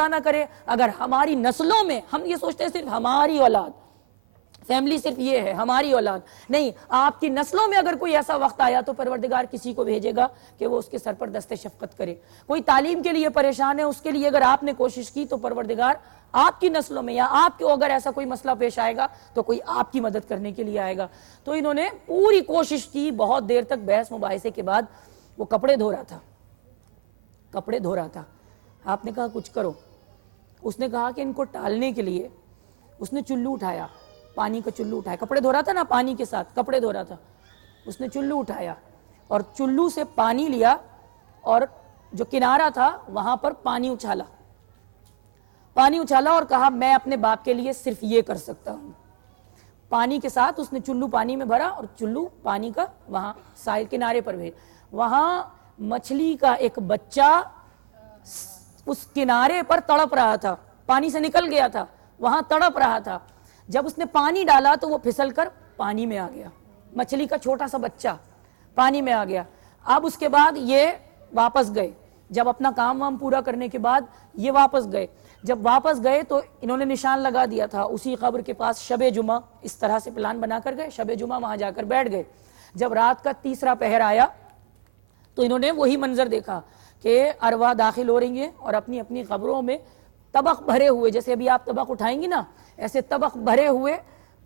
نہ کرے اگر ہماری نسلوں میں، ہم یہ سوچتے ہیں صرف ہماری اولاد، فیملی صرف یہ ہے ہماری اولاد، نہیں، آپ کی نسلوں میں اگر کوئی ایسا وقت آیا تو پروردگار کسی کو بھیجے گا کہ وہ اس کے سر پر دست شفقت کرے۔ کوئی تعلیم کے لیے پریشان ہے، اس کے لیے اگر آپ نے کوشش کی تو پروردگار آپ کی نسلوں میں، یا آپ کو اگر ایسا کوئی مسئلہ پیش آئے گا تو کوئی آپ کی مدد کرنے کے لیے آئے گا۔ تو انہوں نے پوری کوشش کی، بہت دیر تک بحث مباحثے کے بعد وہ کپڑے دھو رہا تھا۔ آپ نے کہا کچھ کرو۔ اس نے کہا کہ ان کو ٹالنے کے لیے اس نے چلو اٹھایا، پانی کا چلو اٹھایا، کپڑے دھو رہا تھا نا، پانی کے ساتھ کپڑے دھو رہا تھا، اس نے چلو اٹھایا اور چلو سے پانی لیا اور جو کنارہ تھا وہاں پر پانی اچھالا اور کہا میں اپنے باپ کے لیے صرف یہ کر سکتا ہوں۔ پانی کے ساتھ اس نے چلو پانی میں بھرا اور چلو پانی کا وہاں ساحل کنارے پر بھیج، وہاں مچھلی کا ایک بچہ اس کنارے پر تڑپ رہا تھا، پانی سے نکل گیا تھا، وہاں تڑپ رہا تھا۔ جب اس نے پانی ڈالا تو وہ پھسل کر پانی میں آ گیا، مچھلی کا چھوٹا سا بچہ پانی میں آ گیا۔ اب اس کے بعد یہ واپس گئے، جب اپنا کام وام پورا کرنے کے بعد یہ واپس گئے۔ جب واپس گئے تو انہوں نے نشان لگا دیا تھا اسی قبر کے پاس، شب جمعہ اس طرح سے پلان بنا کر گئے، شب جمعہ وہاں جا کر بیٹھ گئے۔ جب رات کا تیسرا پہر آیا تو انہوں نے وہی منظر دیکھا کہ ارواح داخل ہو رہی ہیں اور اپنی اپنی قبروں میں طبق بھرے ہوئے، جیسے ابھی آپ طبق اٹھائیں گی نا، ایسے طبق بھرے ہوئے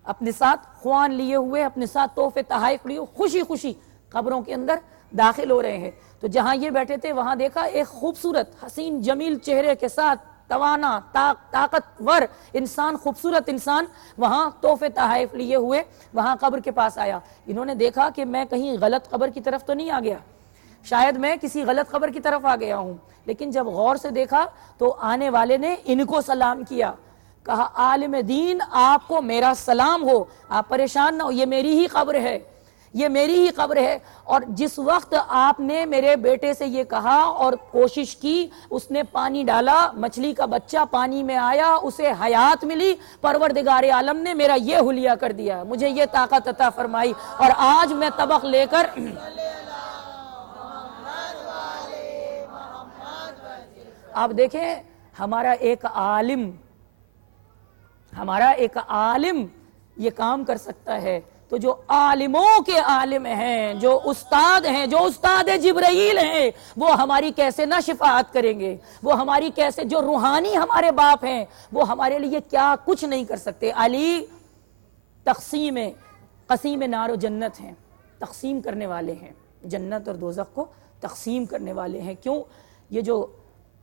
اپنے ساتھ خوان لیے ہوئے، اپنے ساتھ تحفے تحائف لیے خوشی خوشی قبروں کے اندر داخل ہو رہے ہیں. تو جہاں یہ بیٹھے تھے وہاں دیکھا ایک خوبصورت حسین جمیل چہرے کے ساتھ توانا طاقتور انسان، خوبصورت انسان وہاں تحفے تحائف لیے ہوئے وہاں قبر کے پاس آیا. انہوں نے دیکھا کہ میں کہیں غلط قبر کی طرف تو نہیں آ گیا، شاید میں کسی غلط قبر کی طرف آ گیا ہوں. لیکن جب غور سے دیکھا تو آنے والے نے ان کو سلام کیا، کہا عالم دین آپ کو میرا سلام ہو، آپ پریشان نہ ہو، یہ میری ہی قبر ہے، یہ میری ہی قبر ہے. اور جس وقت آپ نے میرے بیٹے سے یہ کہا اور کوشش کی، اس نے پانی ڈالا، مچھلی کا بچہ پانی میں آیا، اسے حیات ملی، پروردگار عالم نے میرا یہ حلیہ کر دیا، مجھے یہ طاقت عطا فرمائی، اور آج میں طبق لے کر آپ دیکھیں ہمارا ایک عالم یہ کام کر سکتا ہے. تو جو عالموں کے عالم ہیں، جو استاد ہیں، جو استاد جبرائیل ہیں، وہ ہماری کیسے نہ شفاعت کریں گے، وہ ہماری کیسے، جو روحانی ہمارے باپ ہیں وہ ہمارے لیے کیا کچھ نہیں کر سکتے. علی قسیم نار و جنت ہیں، تقسیم کرنے والے ہیں، جنت اور دوزخ کو تقسیم کرنے والے ہیں. کیوں؟ یہ جو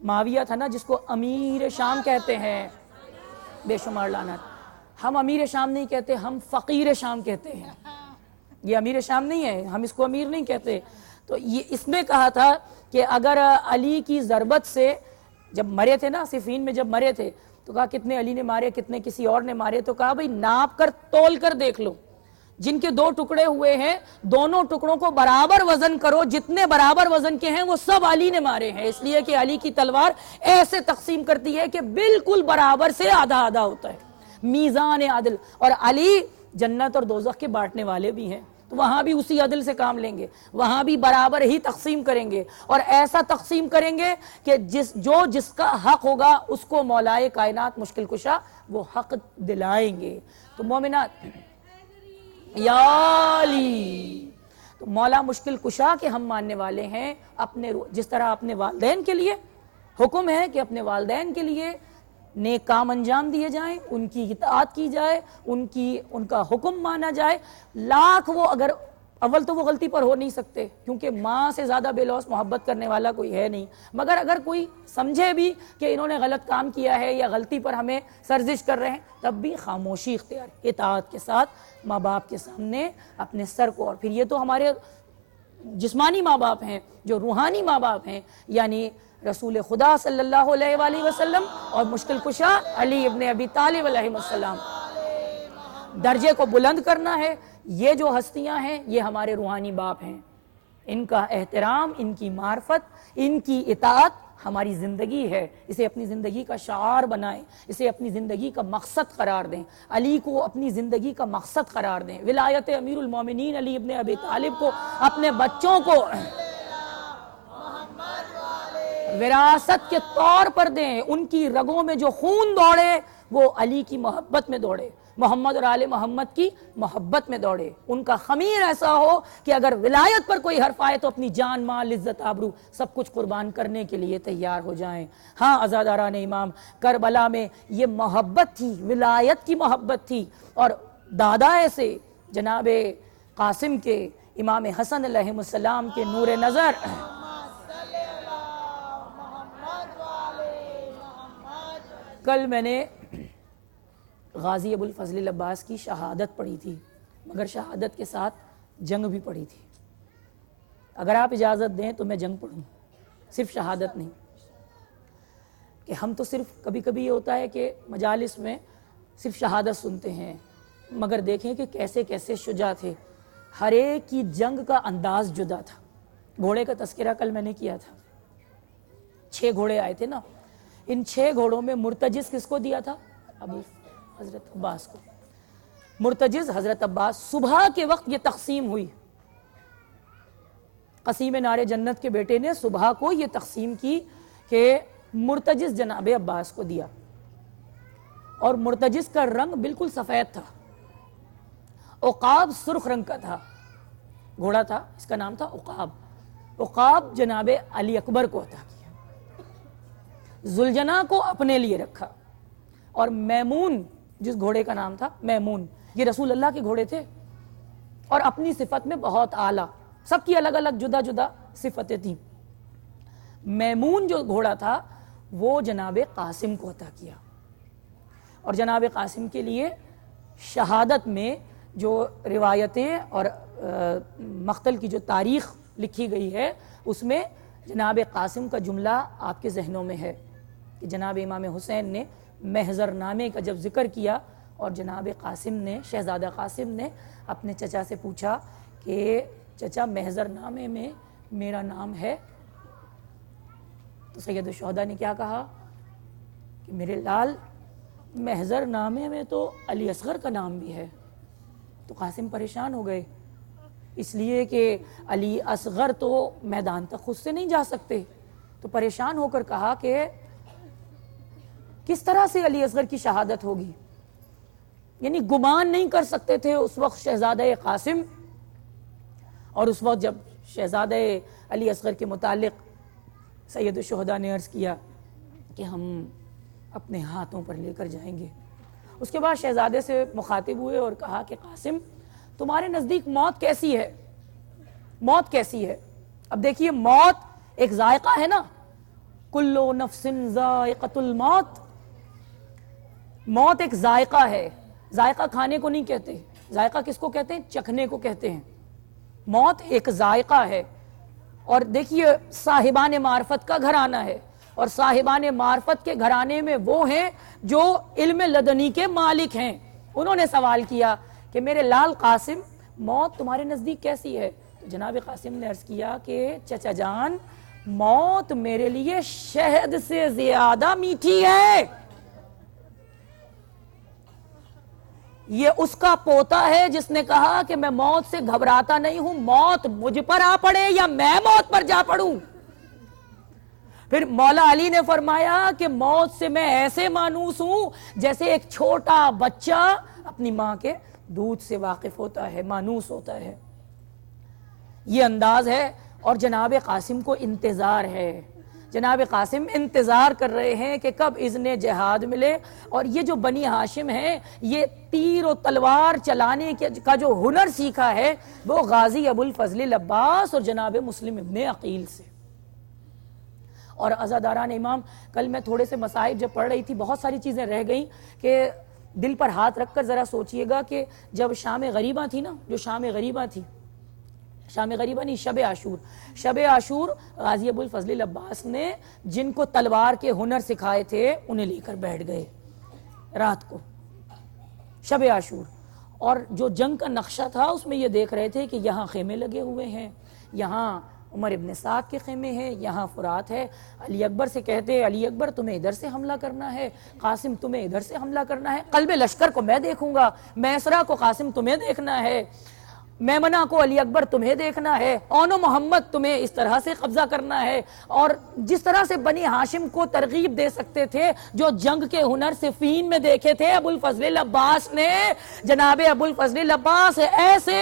معاویہ تھا نا، جس کو امیر شام کہتے ہیں، بے شمار لعنت، ہم امیر شام نہیں کہتے، ہم فقیر شام کہتے ہیں. یہ امیر شام نہیں ہے، ہم اس کو امیر نہیں کہتے. تو یہ اس نے کہا تھا کہ اگر علی کی ضربت سے، جب مرے تھے نا صفین میں، جب مرے تھے تو کہا کتنے علی نے مارے، کتنے کسی اور نے مارے، تو کہا بھئی ناپ کر تول کر دیکھ لو، جن کے 2 ٹکڑے ہوئے ہیں دونوں ٹکڑوں کو برابر وزن کرو، جتنے برابر وزن کے ہیں وہ سب علی نے مارے ہیں. اس لیے کہ علی کی تلوار ایسے تقسیم کرتی ہے کہ بالکل برابر سے آدھا آدھا ہوتا ہے، میزان عدل. اور علی جنت اور دوزخ کے بانٹنے والے بھی ہیں، تو وہاں بھی اسی عدل سے کام لیں گے، وہاں بھی برابر ہی تقسیم کریں گے، اور ایسا تقسیم کریں گے کہ جس کا حق ہوگا اس کو مولائے کائنات مشکل کشا وہ حق دلائیں گے. تو مومنات یا علی، تو مولا مشکل کشا کے ہم ماننے والے ہیں. جس طرح اپنے والدین کے لیے حکم ہے کہ اپنے والدین کے لیے نیک کام انجام دیے جائیں، ان کی اطاعت کی جائے، ان کا حکم مانا جائے. لاکھ وہ اگر اول تو وہ غلطی پر ہو نہیں سکتے، کیونکہ ماں سے زیادہ بے لوث محبت کرنے والا کوئی ہے نہیں، مگر اگر کوئی سمجھے بھی کہ انہوں نے غلط کام کیا ہے یا غلطی پر ہمیں سرزش کر رہے ہیں، تب بھی خاموشی اختیار، اطاعت کے ساتھ ماں باپ کے سامنے اپنے سر کو. اور پھر یہ تو ہمارے جسمانی ماں باپ ہیں، جو روحانی ماں باپ ہیں یعنی رسول خدا صلی اللہ علیہ وآلہ وسلم اور مشکل کشا علی ابن ابی طالب علیہ السلام. درجے کو بلند کرنا ہے. یہ جو ہستیاں ہیں یہ ہمارے روحانی باپ ہیں، ان کا احترام، ان کی معرفت، ان کی اطاعت ہماری زندگی ہے. اسے اپنی زندگی کا شعار بنائیں، اسے اپنی زندگی کا مقصد قرار دیں. علی کو اپنی زندگی کا مقصد قرار دیں. ولایت امیر المومنین علی ابن ابی طالب کو اپنے بچوں کو وراثت کے طور پر دیں. ان کی رگوں میں جو خون دوڑے وہ علی کی محبت میں دوڑے، محمد اور آل محمد کی محبت میں دوڑے. ان کا خمیر ایسا ہو کہ اگر ولایت پر کوئی حرف آئے تو اپنی جان، مال، عزت، آبرو سب کچھ قربان کرنے کے لیے تیار ہو جائیں. ہاں عزاداران امام، کربلا میں یہ محبت تھی، ولایت کی محبت تھی. اور دادا ایسے جناب قاسم کے، امام حسن علیہ السلام کے نور نظر، کل میں نے غازی ابو الفضل العباس کی شہادت پڑھی تھی، مگر شہادت کے ساتھ جنگ بھی پڑھی تھی. اگر آپ اجازت دیں تو میں جنگ پڑھوں، صرف شہادت نہیں. کہ ہم تو صرف کبھی کبھی یہ ہوتا ہے کہ مجالس میں صرف شہادت سنتے ہیں، مگر دیکھیں کہ کیسے کیسے شجاع تھے. ہر ایک کی جنگ کا انداز جدا تھا. گھوڑے کا تذکرہ کل میں نے کیا تھا، 6 گھوڑے آئے تھے نا. ان 6 گھوڑوں میں مرتجز کس کو دیا تھا؟ حضرت عباس کو. مرتجز حضرت عباس. صبح کے وقت یہ تقسیم ہوئی، قسیم نار جنت کے بیٹے نے صبح کو یہ تقسیم کی کہ مرتجز جناب عباس کو دیا. اور مرتجز کا رنگ بالکل سفید تھا، عقاب سرخ رنگ کا تھا. گھوڑا تھا، اس کا نام تھا عقاب. عقاب جناب علی اکبر کو عطا کیا. زلجنا کو اپنے لیے رکھا، اور میمون جس گھوڑے کا نام تھا میمون، یہ رسول اللہ کے گھوڑے تھے اور اپنی صفت میں بہت اعلیٰ، سب کی الگ الگ جدا جدا صفتیں تھیں۔ میمون جو گھوڑا تھا وہ جناب قاسم کو عطا کیا، اور جناب قاسم کے لیے شہادت میں جو روایتیں اور مقتل کی جو تاریخ لکھی گئی ہے اس میں جناب قاسم کا جملہ آپ کے ذہنوں میں ہے کہ جناب امام حسین نے محضر نامے کا جب ذکر کیا اور جناب قاسم نے، شہزادہ قاسم نے اپنے چچا سے پوچھا کہ چچا محضر نامے میں میرا نام ہے؟ تو سید الشہداء نے کیا کہا کہ میرے لال محضر نامے میں تو علی اصغر کا نام بھی ہے۔ تو قاسم پریشان ہو گئے، اس لیے کہ علی اصغر تو میدان تک خود سے نہیں جا سکتے، تو پریشان ہو کر کہا کہ کس طرح سے علی اصغر کی شہادت ہوگی؟ یعنی گمان نہیں کر سکتے تھے اس وقت شہزادہ قاسم، اور اس وقت جب شہزادہ علی اصغر کے متعلق سید الشہداء نے عرض کیا کہ ہم اپنے ہاتھوں پر لے کر جائیں گے۔ اس کے بعد شہزادے سے مخاطب ہوئے اور کہا کہ قاسم تمہارے نزدیک موت کیسی ہے؟ موت کیسی ہے؟ اب دیکھیے موت ایک ذائقہ ہے نا، کل نفس ذائقۃ الموت، موت ایک ذائقہ ہے، ذائقہ کھانے کو نہیں کہتے، ذائقہ کس کو کہتے ہیں؟ چکھنے کو کہتے ہیں۔ موت ایک ذائقہ ہے، اور دیکھیے صاحبان معرفت کا گھرانہ ہے، اور صاحبان معرفت کے گھرانے میں وہ ہیں جو علم لدنی کے مالک ہیں۔ انہوں نے سوال کیا کہ میرے لال قاسم موت تمہارے نزدیک کیسی ہے؟ تو جناب قاسم نے عرض کیا کہ چچا جان موت میرے لیے شہد سے زیادہ میٹھی ہے۔ یہ اس کا پوتا ہے جس نے کہا کہ میں موت سے گھبراتا نہیں ہوں، موت مجھ پر آ پڑے یا میں موت پر جا پڑوں۔ پھر مولا علی نے فرمایا کہ موت سے میں ایسے مانوس ہوں جیسے ایک چھوٹا بچہ اپنی ماں کے دودھ سے واقف ہوتا ہے، مانوس ہوتا ہے۔ یہ انداز ہے، اور جناب قاسم کو انتظار ہے، جناب قاسم انتظار کر رہے ہیں کہ کب اذن جہاد ملے۔ اور یہ جو بنی ہاشم ہیں یہ تیر و تلوار چلانے کا جو ہنر سیکھا ہے وہ غازی ابو الفضل العباس اور جناب مسلم ابن عقیل سے۔ اور عزاداران امام، کل میں تھوڑے سے مصائب جب پڑھ رہی تھی بہت ساری چیزیں رہ گئیں کہ دل پر ہاتھ رکھ کر ذرا سوچئے گا کہ جب شام غریبہ تھی نا، جو شام غریبہ تھی، شام غریبہ نہیں، شب عاشور، شب عاشور غازی ابو الفضل العباس نے جن کو تلوار کے ہنر سکھائے تھے انہیں لے کر بیٹھ گئے رات کو، شب عاشور۔ اور جو جنگ کا نقشہ تھا اس میں یہ دیکھ رہے تھے کہ یہاں خیمے لگے ہوئے ہیں، یہاں عمر ابن سعد کے خیمے ہیں، یہاں فرات ہے۔ علی اکبر سے کہتے علی اکبر تمہیں ادھر سے حملہ کرنا ہے، قاسم تمہیں ادھر سے حملہ کرنا ہے، قلب لشکر کو میں دیکھوں گا، میسرہ کو قاسم تمہیں دیکھنا ہے، میمنہ کو علی اکبر تمہیں دیکھنا ہے، اون و محمد تمہیں اس طرح سے قبضہ کرنا ہے۔ اور جس طرح سے بنی ہاشم کو ترغیب دے سکتے تھے جو جنگ کے ہنر صفین میں دیکھے تھے ابو الفضل العباس نے، جناب ابو الفضل العباس ایسے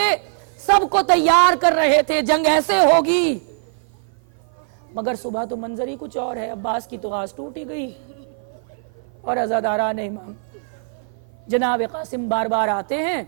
سب کو تیار کر رہے تھے جنگ ایسے ہوگی، مگر صبح تو منظر ہی کچھ اور ہے، عباس کی تو آس ٹوٹ ہی گئی۔ اور عزاداران امام، جناب قاسم بار بار آتے ہیں،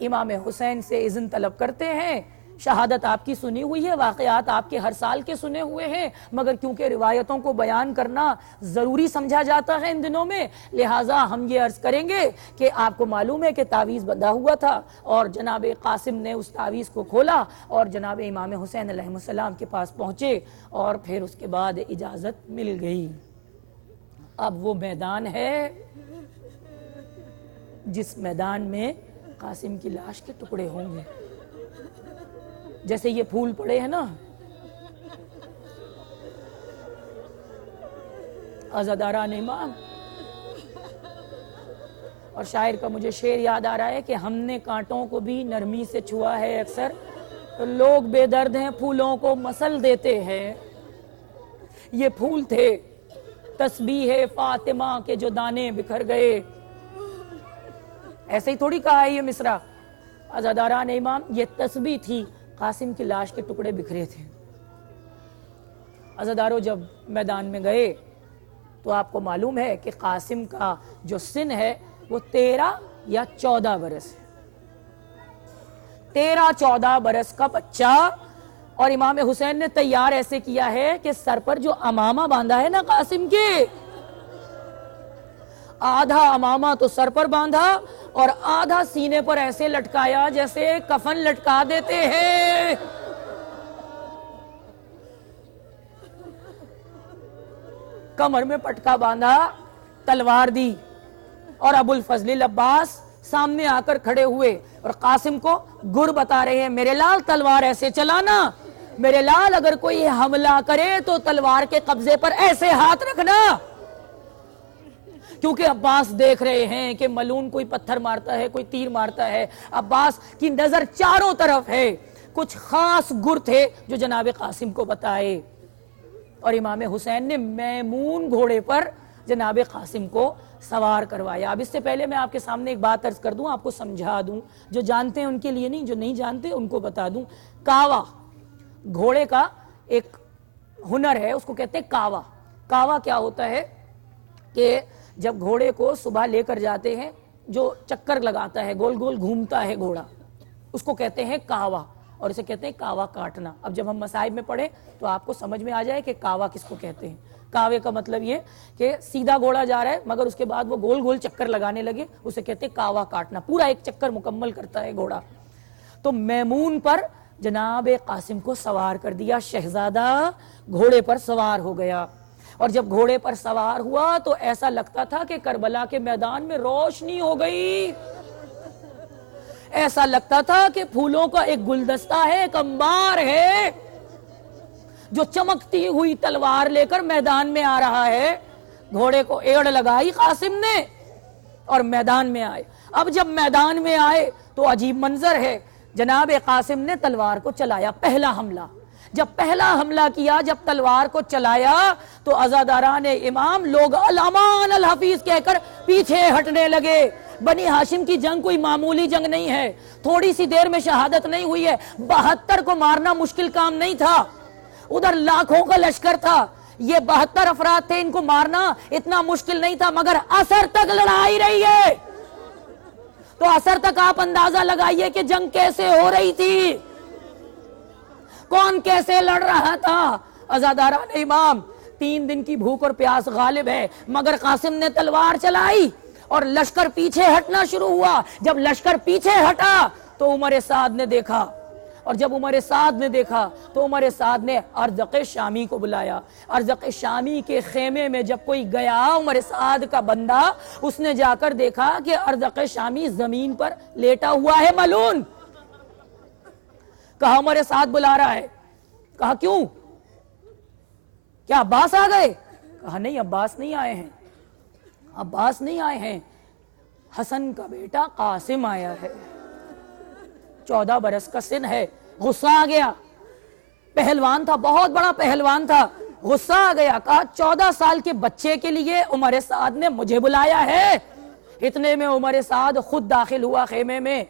امام حسین سے اذن طلب کرتے ہیں، شہادت آپ کی سنی ہوئی ہے، واقعات آپ کے ہر سال کے سنے ہوئے ہیں، مگر کیونکہ روایتوں کو بیان کرنا ضروری سمجھا جاتا ہے ان دنوں میں، لہٰذا ہم یہ عرض کریں گے کہ آپ کو معلوم ہے کہ تعویذ بندھا ہوا تھا، اور جناب قاسم نے اس تعویذ کو کھولا اور جناب امام حسین علیہ السلام کے پاس پہنچے، اور پھر اس کے بعد اجازت مل گئی۔ اب وہ میدان ہے جس میدان میں قاسم کی لاش کے ٹکڑے ہوں گے، جیسے یہ پھول پڑے ہیں نا۔ عزاداران امام، اور شاعر کا مجھے شعر یاد آ رہا ہے کہ ہم نے کانٹوں کو بھی نرمی سے چھوا ہے اکثر، لوگ بے درد ہیں پھولوں کو مسل دیتے ہیں۔ یہ پھول تھے تسبیح فاطمہ کے جو دانے بکھر گئے، ایسے ہی تھوڑی کہا ہے یہ مصرع۔ عزاداران امام، یہ تسبیح تھی، قاسم کی لاش کے ٹکڑے بکھرے تھے۔ عزادارو جب میدان میں گئے تو آپ کو معلوم ہے کہ قاسم کا جو سن ہے وہ 13 یا 14 برس ہے. 13-14 برس کا بچہ, اور امام حسین نے تیار ایسے کیا ہے کہ سر پر جو امامہ باندھا ہے نا قاسم کے, آدھا امامہ تو سر پر باندھا اور آدھا سینے پر ایسے لٹکایا جیسے کفن لٹکا دیتے ہیں. کمر میں پٹکا باندھا, تلوار دی, اور ابو الفضل عباس سامنے آ کر کھڑے ہوئے اور قاسم کو گر بتا رہے ہیں, میرے لال تلوار ایسے چلانا, میرے لال اگر کوئی حملہ کرے تو تلوار کے قبضے پر ایسے ہاتھ رکھنا. کیونکہ عباس دیکھ رہے ہیں کہ ملون کوئی پتھر مارتا ہے, کوئی تیر مارتا ہے. عباس کی نظر چاروں طرف ہے. کچھ خاص گر تھے جو جناب قاسم کو بتائے, اور امام حسین نے میمون گھوڑے پر جناب قاسم کو سوار کروایا. اب اس سے پہلے میں آپ کے سامنے ایک بات عرض کر دوں, آپ کو سمجھا دوں, جو جانتے ہیں ان کے لیے نہیں, جو نہیں جانتے ان کو بتا دوں. کاوا گھوڑے کا ایک ہنر ہے, اس کو کہتے ہیں کاوا. کاوا کیا ہوتا ہے کہ جب گھوڑے کو صبح لے کر جاتے ہیں, جو چکر لگاتا ہے, گول گول گھومتا ہے گھوڑا, اس کو کہتے ہیں کاوا, اور اسے کہتے ہیں کاوا کاٹنا. اب جب ہم مصائب میں پڑھیں تو آپ کو سمجھ میں آ جائے کہ کاوا کس کو کہتے ہیں. کاوے کا مطلب یہ کہ سیدھا گھوڑا جا رہا ہے مگر اس کے بعد وہ گول گول چکر لگانے لگے, اسے کہتے ہیں کاوا کاٹنا. پورا ایک چکر مکمل کرتا ہے گھوڑا. تو میمون پر جناب قاسم کو سوار کر دیا. شہزادہ گھوڑے پر سوار ہو گیا, اور جب گھوڑے پر سوار ہوا تو ایسا لگتا تھا کہ کربلا کے میدان میں روشنی ہو گئی. ایسا لگتا تھا کہ پھولوں کا ایک گلدستہ ہے, ایک انبار ہے جو چمکتی ہوئی تلوار لے کر میدان میں آ رہا ہے. گھوڑے کو ایڑ لگائی قاسم نے اور میدان میں آئے. اب جب میدان میں آئے تو عجیب منظر ہے. جناب قاسم نے تلوار کو چلایا, پہلا حملہ. جب پہلا حملہ کیا, جب تلوار کو چلایا تو عزاداران امام لوگ الامان الحفیظ کہہ کر پیچھے ہٹنے لگے. بنی ہاشم کی جنگ کوئی معمولی جنگ نہیں ہے, تھوڑی سی دیر میں شہادت نہیں ہوئی ہے. 72 کو مارنا مشکل کام نہیں تھا, ادھر لاکھوں کا لشکر تھا. یہ 72 افراد تھے, ان کو مارنا اتنا مشکل نہیں تھا, مگر اثر تک لڑائی رہی ہے. تو اثر تک آپ اندازہ لگائیے کہ جنگ کیسے ہو رہی تھی, کون کیسے لڑ رہا تھا. عزاداران امام 3 دن کی بھوک اور پیاس غالب ہے, مگر قاسم نے تلوار چلائی اور لشکر پیچھے ہٹنا شروع ہوا. جب لشکر پیچھے ہٹا تو عمر سعد نے دیکھا, اور جب عمر سعد نے دیکھا تو عمر سعد نے ارزق شامی کو بلایا. ارزق شامی کے خیمے میں جب کوئی گیا, عمر سعد کا بندہ, اس نے جا کر دیکھا کہ ارزق شامی زمین پر لیٹا ہوا ہے ملون. کہا عمر سعد بلا رہا ہے. کہا کیوں, کیا عباس آ گئے؟ کہا نہیں, عباس نہیں آئے ہیں, عباس نہیں آئے ہیں, حسن کا بیٹا قاسم آیا ہے. 14 برس کا سن ہے. غصہ آ گیا, پہلوان تھا, بہت بڑا پہلوان تھا, غصہ آ گیا. کہا 14 سال کے بچے کے لیے عمر سعد نے مجھے بلایا ہے. اتنے میں عمر سعد خود داخل ہوا خیمے میں.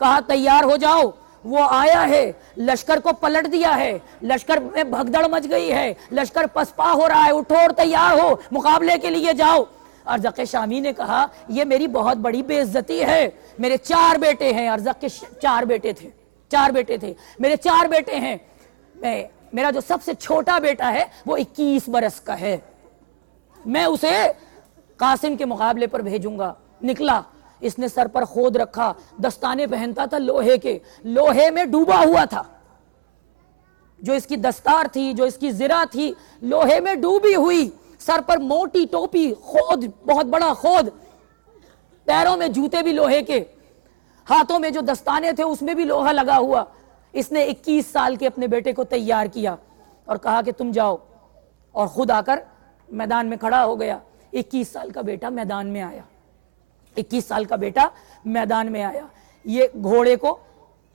کہا تیار ہو جاؤ, وہ آیا ہے. لشکر کو پلٹ دیا ہے, لشکر میں بھگدڑ مچ گئی ہے, لشکر پسپا ہو رہا ہے, اٹھو اور تیار ہو, مقابلے کے لیے جاؤ. ارزق شامی نے کہا یہ میری بہت بڑی بے عزتی ہے, میرے 4 بیٹے ہیں. ارزق کے 4 بیٹے تھے, 4 بیٹے تھے, میرے 4 بیٹے ہیں. میرا جو سب سے چھوٹا بیٹا ہے وہ 21 برس کا ہے, میں اسے قاسم کے مقابلے پر بھیجوں گا. نکلا, اس نے سر پر خود رکھا, دستانے پہنتا تھا لوہے کے, لوہے میں ڈوبا ہوا تھا. جو اس کی دستار تھی, جو اس کی زرہ تھی, لوہے میں ڈوبی ہوئی. سر پر موٹی ٹوپی, خود بہت بڑا خود, پیروں میں جوتے بھی لوہے کے, ہاتھوں میں جو دستانے تھے اس میں بھی لوہا لگا ہوا. اس نے 21 سال کے اپنے بیٹے کو تیار کیا اور کہا کہ تم جاؤ, اور خود آ کر میدان میں کھڑا ہو گیا. 21 سال کا بیٹا میدان میں آیا, 21 سال کا بیٹا میدان میں آیا. یہ گھوڑے کو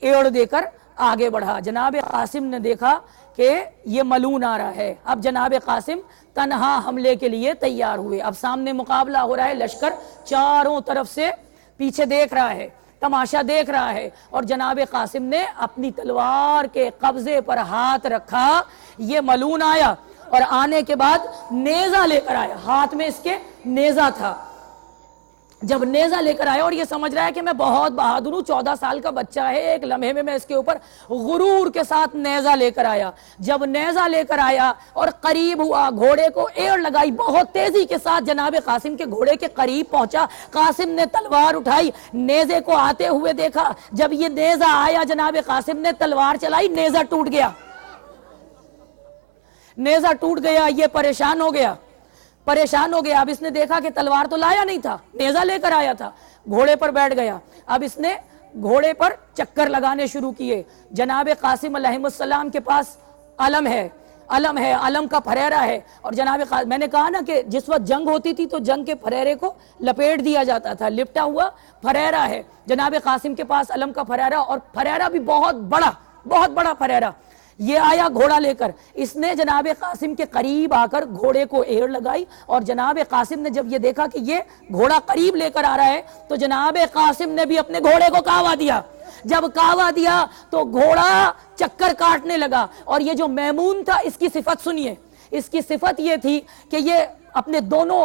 ایڑ دے کر آگے بڑھا. جناب قاسم نے دیکھا کہ یہ ملون آ رہا ہے. اب جناب قاسم تنہا حملے کے لیے تیار ہوئے. اب سامنے مقابلہ ہو رہا ہے, لشکر چاروں طرف سے پیچھے دیکھ رہا ہے, تماشا دیکھ رہا ہے, اور جناب قاسم نے اپنی تلوار کے قبضے پر ہاتھ رکھا. یہ ملون آیا اور آنے کے بعد نیزہ لے کر آیا، ہاتھ میں اس کے نیزہ تھا. جب نیزہ لے کر آیا اور یہ سمجھ رہا ہے کہ میں بہت بہادر ہوں، 14 سال کا بچہ ہے، ایک لمحے میں اس کے اوپر غرور کے ساتھ نیزہ لے کر آیا. جب نیزہ لے کر آیا اور قریب ہوا، گھوڑے کو ایڑ لگائی، بہت تیزی کے ساتھ جناب قاسم کے گھوڑے کے قریب پہنچا. قاسم نے تلوار اٹھائی، نیزے کو آتے ہوئے دیکھا. جب یہ نیزہ آیا، جناب قاسم نے تلوار چلائی، نیزہ ٹوٹ گیا. نیزہ ٹوٹ گیا. یہ پریشان ہو گیا. اب اس نے دیکھا کہ تلوار تو لایا نہیں تھا، نیزہ لے کر آیا تھا. گھوڑے پر بیٹھ گیا. اب اس نے گھوڑے پر چکر لگانے شروع کیے. جناب قاسم علیہ السلام کے پاس علم ہے، علم کا پھریرا ہے. اور جناب قاسم، میں نے کہا نا کہ جس وقت جنگ ہوتی تھی تو جنگ کے پھریرے کو لپیٹ دیا جاتا تھا، لپٹا ہوا پھریرا ہے. جناب قاسم کے پاس علم کا پھریرا، اور پھریرا بھی بہت بڑا پھریرا. یہ آیا گھوڑا لے کر. اس نے جناب قاسم کے قریب آ کر گھوڑے کو ایڑ لگائی. اور جناب قاسم نے جب یہ دیکھا کہ یہ گھوڑا قریب لے کر آ رہا ہے تو جناب قاسم نے بھی اپنے گھوڑے کو کاوا دیا. جب کاوا دیا تو گھوڑا چکر کاٹنے لگا. اور یہ جو میمون تھا، اس کی صفت سنیے. اس کی صفت یہ تھی کہ یہ اپنے دونوں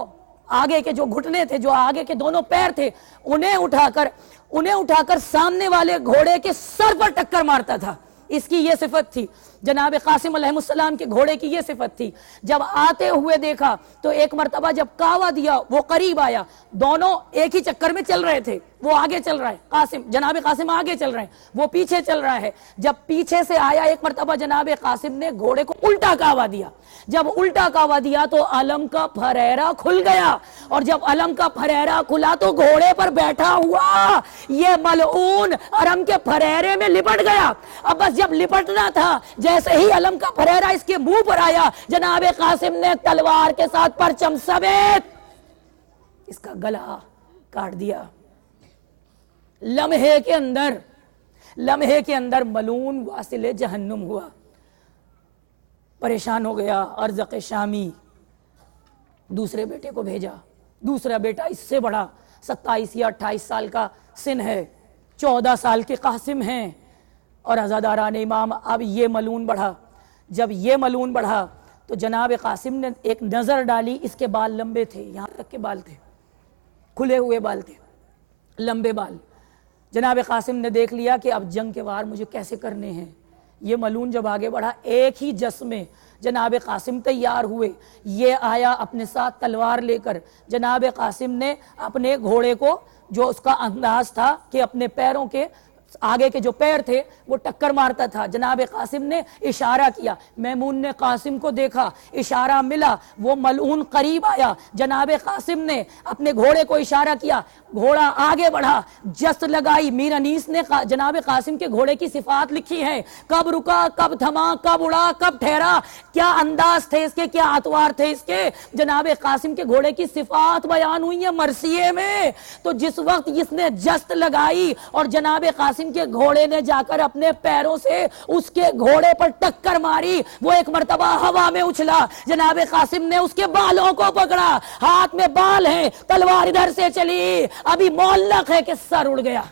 آگے کے جو گھٹنے تھے، جو آگے کے دونوں پیر تھے، انہیں اٹھا کر سامنے والے گھوڑے کے سر پر ٹکر مارتا تھا. اس کی یہ صفت تھی. جناب قاسم علیہ السلام کے گھوڑے کی یہ صفت تھی. جب آتے ہوئے دیکھا تو ایک مرتبہ جب کاوا دیا، وہ قریب آیا. دونوں ایک ہی چکر میں چل رہے تھے. وہ آگے چل رہا ہے، جناب قاسم آگے چل رہے ہیں، وہ پیچھے چل رہا ہے. جب پیچھے سے آیا ایک مرتبہ، جناب قاسم نے گھوڑے کو الٹا کاوا دیا. جب الٹا کاوا دیا تو علم کا پھریرا کھل گیا. اور جب علم کا پھریرا کھلا تو گھوڑے پر بیٹھا ہوا یہ ملعون علم کے پھریرے میں لپٹ گیا. اب بس جب لپٹنا تھا، جیسے ہی علم کا پھریرا اس کے منہ پر آیا، جناب قاسم نے تلوار کے ساتھ پرچم سمیت اس کا گلا کاٹ دیا. لمحے کے اندر ملعون واصل جہنم ہوا. پریشان ہو گیا. ارزق شامی دوسرے بیٹے کو بھیجا. دوسرا بیٹا اس سے بڑا 27 یا 28 سال کا سن ہے، 14 سال کے قاسم ہیں. اور عزاداران امام، اب یہ ملعون بڑھا. جب یہ ملعون بڑھا تو جناب قاسم نے ایک نظر ڈالی. اس کے بال لمبے تھے، یہاں تک کے بال تھے، کھلے ہوئے بال تھے، لمبے بال. جناب قاسم نے دیکھ لیا کہ اب جنگ کے وار مجھے کیسے کرنے ہیں. یہ ملعون جب آگے بڑھا، ایک ہی جس میں جناب قاسم تیار ہوئے. یہ آیا اپنے ساتھ تلوار لے کر. جناب قاسم نے اپنے گھوڑے کو، جو اس کا انداز تھا کہ اپنے پیروں کے آگے کے جو پیر تھے وہ ٹکر مارتا تھا، جناب قاسم نے اشارہ کیا. میمون نے قاسم کو دیکھا، اشارہ ملا، وہ ملعون قریب آیا. جناب قاسم نے اپنے گھوڑے کو اشارہ کیا، گھوڑا آگے بڑھا، جست لگائی. میر انیس نے جناب قاسم کے گھوڑے کی صفات لکھی ہیں، کب رکا، کب تھما، کب اڑا، کب ٹھہرا، کیا انداز تھے اس کے، کیا اطوار تھے اس کے. جناب قاسم کے گھوڑے کی صفات بیان ہوئی ہیں مرثیے میں. تو جس وقت اس نے جست لگائی اور جناب قاسم کے گھوڑے نے جا کر اپنے پیروں سے اس کے گھوڑے پر ٹکر ماری، وہ ایک مرتبہ ہوا میں اچھلا. جناب قاسم نے اس کے بالوں کو پکڑا، ہاتھ میں بال ہیں، تلوار ادھر سے چلی، ابھی معلق ہے کہ سر اڑ گیا.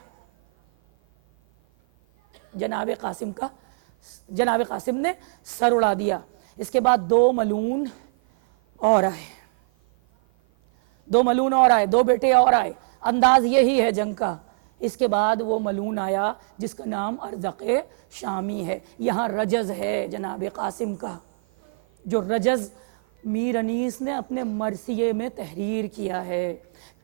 جناب قاسم نے سر اڑا دیا. اس کے بعد دو ملعون اور آئے، دو بیٹے اور آئے. انداز یہی ہے جنگ کا. اس کے بعد وہ ملعون آیا جس کا نام ارزق شامی ہے. یہاں رجز ہے جناب قاسم کا، جو رجز میر انیس نے اپنے مرثیے میں تحریر کیا ہے.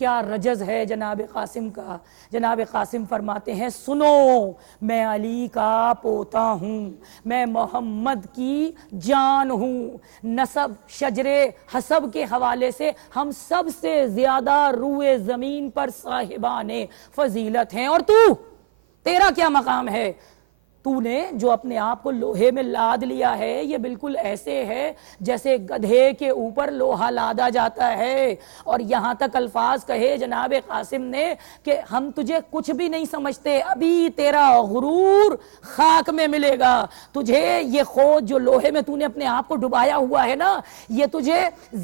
کیا رجز ہے جناب قاسم کا. جناب قاسم فرماتے ہیں، سنو، میں علی کا پوتا ہوں، میں محمد کی جان ہوں. نسب، شجر حسب کے حوالے سے ہم سب سے زیادہ روئے زمین پر صاحبان فضیلت ہیں. اور تیرا کیا مقام ہے؟ تو نے جو اپنے آپ کو لوہے میں لاد لیا ہے، یہ بالکل ایسے ہے جیسے گدھے کے اوپر لوہا لادا جاتا ہے. اور یہاں تک الفاظ کہے جناب قاسم نے کہ ہم تجھے کچھ بھی نہیں سمجھتے، ابھی تیرا غرور خاک میں ملے گا. تجھے یہ خود جو لوہے میں تو نے اپنے آپ کو ڈبایا ہوا ہے نا، یہ تجھے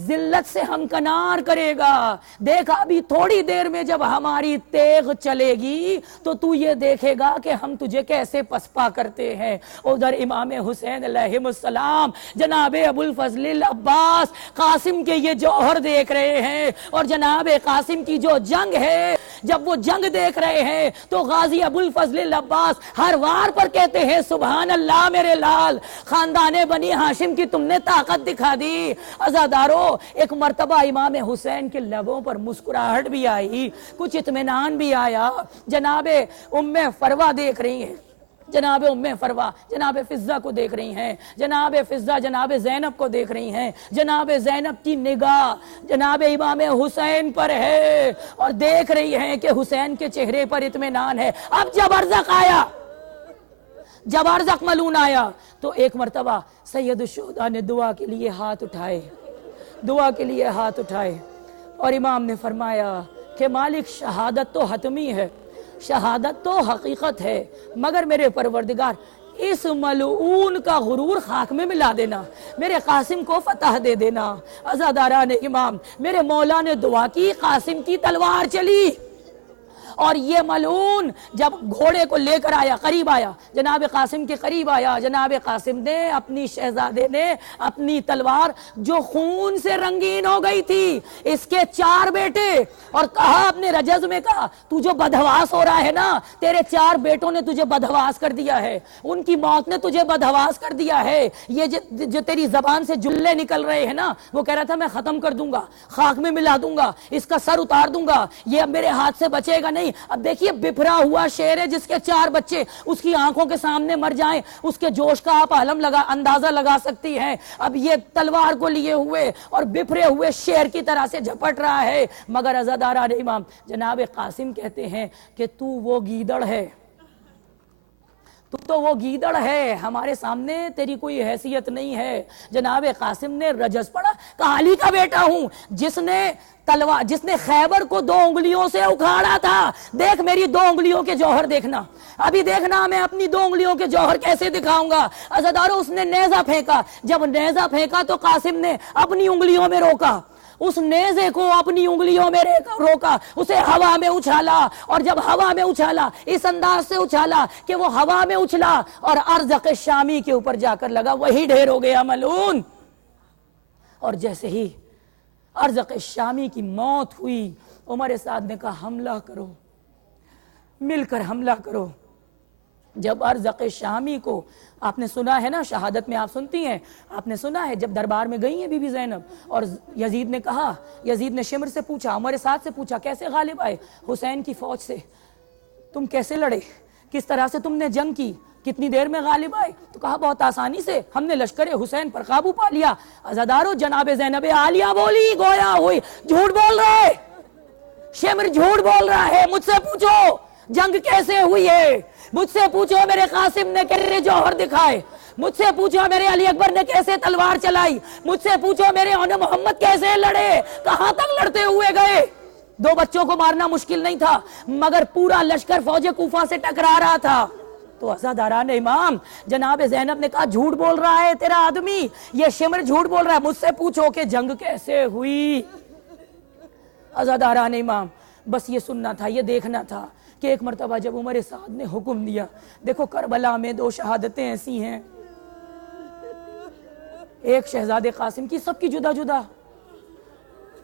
ذلت سے ہمکنار کرے گا. دیکھ، ابھی تھوڑی دیر میں جب ہماری تیغ چلے گی تو تو یہ دیکھے گا کہ ہم تجھے کیسے پسپا کرتے ہیں. ادھر امام حسین علیہ السلام جناب ابوالفضل العباس قاسم کے یہ جوہر دیکھ رہے ہیں, اور جناب قاسم کی جو جنگ ہے, جب وہ جنگ دیکھ رہے ہیں تو غازی ابوالفضل العباس ہر وار پر کہتے ہیں سبحان اللہ میرے لال, خاندان بنی ہاشم کی تم نے طاقت دکھا دی. عزادارو, ایک مرتبہ امام حسین کے لبوں پر مسکراہٹ بھی آئی, کچھ اطمینان بھی آیا. جناب ام فروہ دیکھ رہی ہیں, جناب ام فروہ جناب فضہ کو دیکھ رہی ہیں, جناب فضہ جناب زینب کو دیکھ رہی ہیں. جناب زینب کی نگاہ جناب امام حسین پر ہے اور دیکھ رہی ہیں کہ حسین کے چہرے پر اطمینان ہے. اب جب ارزق آیا, جب ارزق ملون آیا, تو ایک مرتبہ سید الشہداء نے دعا کے لیے ہاتھ اٹھائے, دعا کے لیے ہاتھ اٹھائے, اور امام نے فرمایا کہ مالک شہادت تو حتمی ہے, شہادت تو حقیقت ہے, مگر میرے پروردگار اس ملعون کا غرور خاک میں ملا دینا, میرے قاسم کو فتح دے دینا. عزاداران امام, میرے مولا نے دعا کی, قاسم کی تلوار چلی, اور یہ ملعون جب گھوڑے کو لے کر آیا, قریب آیا, جناب قاسم کے قریب آیا, جناب قاسم نے اپنی شہزادے نے اپنی تلوار جو خون سے رنگین ہو گئی تھی, اس کے 4 بیٹے, اور کہا اپنے رجز میں کہا تو جو بدحواس ہو رہا ہے نا, تیرے 4 بیٹوں نے تجھے بدحواس کر دیا ہے, ان کی موت نے تجھے بدحواس کر دیا ہے. یہ جو تیری زبان سے جلے نکل رہے ہیں نا, وہ کہہ رہا تھا میں ختم کر دوں گا, خاک میں ملا دوں گا, اس کا سر اتار دوں گا, یہ اب میرے ہاتھ سے بچے گا نہیں. اب دیکھیے بپھرا ہوا شیر ہے جس کے 4 بچے اس کی آنکھوں کے سامنے مر جائیں, اس کے جوش کا آپ اندازہ لگا سکتی ہیں. اب یہ تلوار کو لیے ہوئے اور بپھرے ہوئے شیر کی طرح سے جھپٹ رہا ہے. مگر عزاداران امام, جناب قاسم کہتے ہیں کہ تو وہ گیدڑ ہے, تو وہ گیدڑ ہے, ہمارے سامنے تیری کوئی حیثیت نہیں ہے. جناب قاسم نے رجز پڑھا, کہا علی کا بیٹا ہوں جس نے خیبر کو 2 انگلیوں سے اکھاڑا تھا. دیکھ میری 2 انگلیوں کے جوہر دیکھنا, ابھی دیکھنا میں اپنی 2 انگلیوں کے جوہر کیسے دکھاؤں گا. عزادارو, اس نے نیزہ پھینکا, جب نیزہ پھینکا تو قاسم نے اپنی انگلیوں میں روکا, اس نیزے کو اپنی انگلیوں میں روکا, اسے ہوا میں اچھالا, اور جب ہوا میں اچھالا اس انداز سے اچھالا کہ وہ ہوا میں اچھلا اور ارزق شامی کے اوپر جا کر لگا, وہی ڈھیر ہو گیا ملعون. اور جیسے ہی ارزق شامی کی موت ہوئی, عمر سعد نے کہا حملہ کرو, مل کر حملہ کرو. جب ارزق شامی کو, آپ نے سنا ہے نا شہادت میں, آپ سنتی ہیں, آپ نے سنا ہے جب دربار میں گئی ہیں بی بی زینب, اور یزید نے کہا, یزید نے شمر سے پوچھا, عمر سعد سے پوچھا کیسے غالب آئے حسین کی فوج سے, تم کیسے لڑے, کس طرح سے تم نے جنگ کی, کتنی دیر میں غالب آئے؟ تو کہا بہت آسانی سے, ہم نے لشکر حسین پر قابو پا لیا. عزادارو, جناب زینب عالیہ بولی, گویا ہوئی, جھوٹ بول رہا ہے شمر, جھوٹ بول رہا ہے. مجھ سے پوچھو جنگ کیسے ہوئی ہے, مجھ سے پوچھو میرے قاسم نے کیسے جوہر دکھائے, مجھ سے پوچھو میرے علی اکبر نے کیسے تلوار چلائی, مجھ سے پوچھو میرے اون محمد کیسے لڑے, کہاں تک لڑتے ہوئے گئے. 2 بچوں کو مارنا مشکل نہیں تھا, مگر پورا لشکر فوج کوفہ سے ٹکرا رہا تھا. تو عزاداران امام, جناب زینب نے کہا جھوٹ بول رہا ہے تیرا آدمی, یہ شمر جھوٹ بول رہا ہے, مجھ سے پوچھو کہ جنگ کیسے ہوئی. عزاداران امام, بس یہ سننا تھا, یہ دیکھنا تھا کہ ایک مرتبہ جب عمر سعد نے حکم دیا, دیکھو کربلا میں 2 شہادتیں ایسی ہیں, ایک شہزادے قاسم کی, سب کی جدا جدا,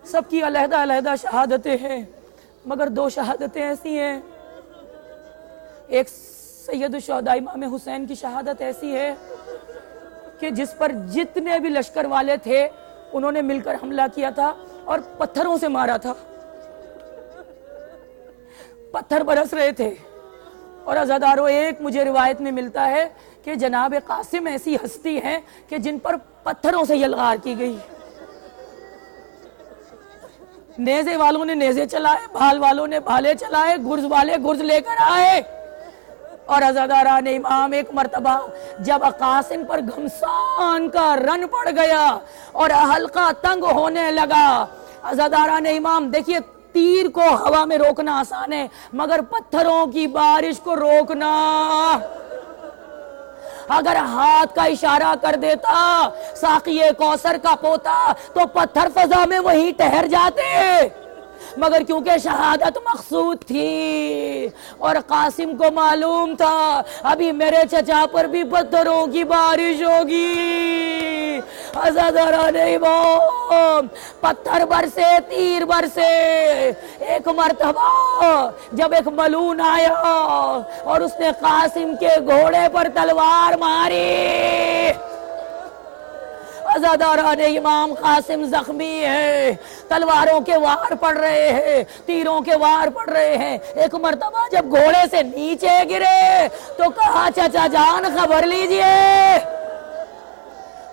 سب کی علیحدہ علیحدہ شہادتیں ہیں, مگر 2 شہادتیں ایسی ہیں. ایک سید الشہداء امام حسین کی شہادت ایسی ہے کہ جس پر جتنے بھی لشکر والے تھے انہوں نے مل کر حملہ کیا تھا اور پتھروں سے مارا تھا, پتھر برس رہے تھے. اور عزادارو, ایک مجھے روایت میں ملتا ہے کہ جناب قاسم ایسی ہستی ہیں کہ جن پر پتھروں سے یلغار کی گئی. نیزے والوں نے نیزے چلائے, بھال والوں نے بھالے چلائے, گرز والے گرز لے کر آئے. اور عزاداران امام, ایک مرتبہ جب قاسم پر گھمسان کا رن پڑ گیا اور حلقہ تنگ ہونے لگا, عزاداران امام دیکھیے, تیر کو ہوا میں روکنا آسان ہے, مگر پتھروں کی بارش کو روکنا, اگر ہاتھ کا اشارہ کر دیتا ساقی کوثر کا پوتا تو پتھر فضا میں وہی ٹھہر جاتے. مگر کیونکہ شہادت مقصود تھی اور قاسم کو معلوم تھا ابھی میرے چچا پر بھی پتھروں کی بارش ہوگی، عزاداران امام پتھر برسے، تیر برسے۔ ایک مرتبہ جب ایک ملون آیا اور اس نے قاسم کے گھوڑے پر تلوار ماری، عزاداران امام قاسم زخمی ہے، تلواروں کے وار پڑ رہے ہیں، تیروں کے وار پڑ رہے ہیں۔ ایک مرتبہ جب گھوڑے سے نیچے گرے تو کہا چچا جان خبر لیجئے۔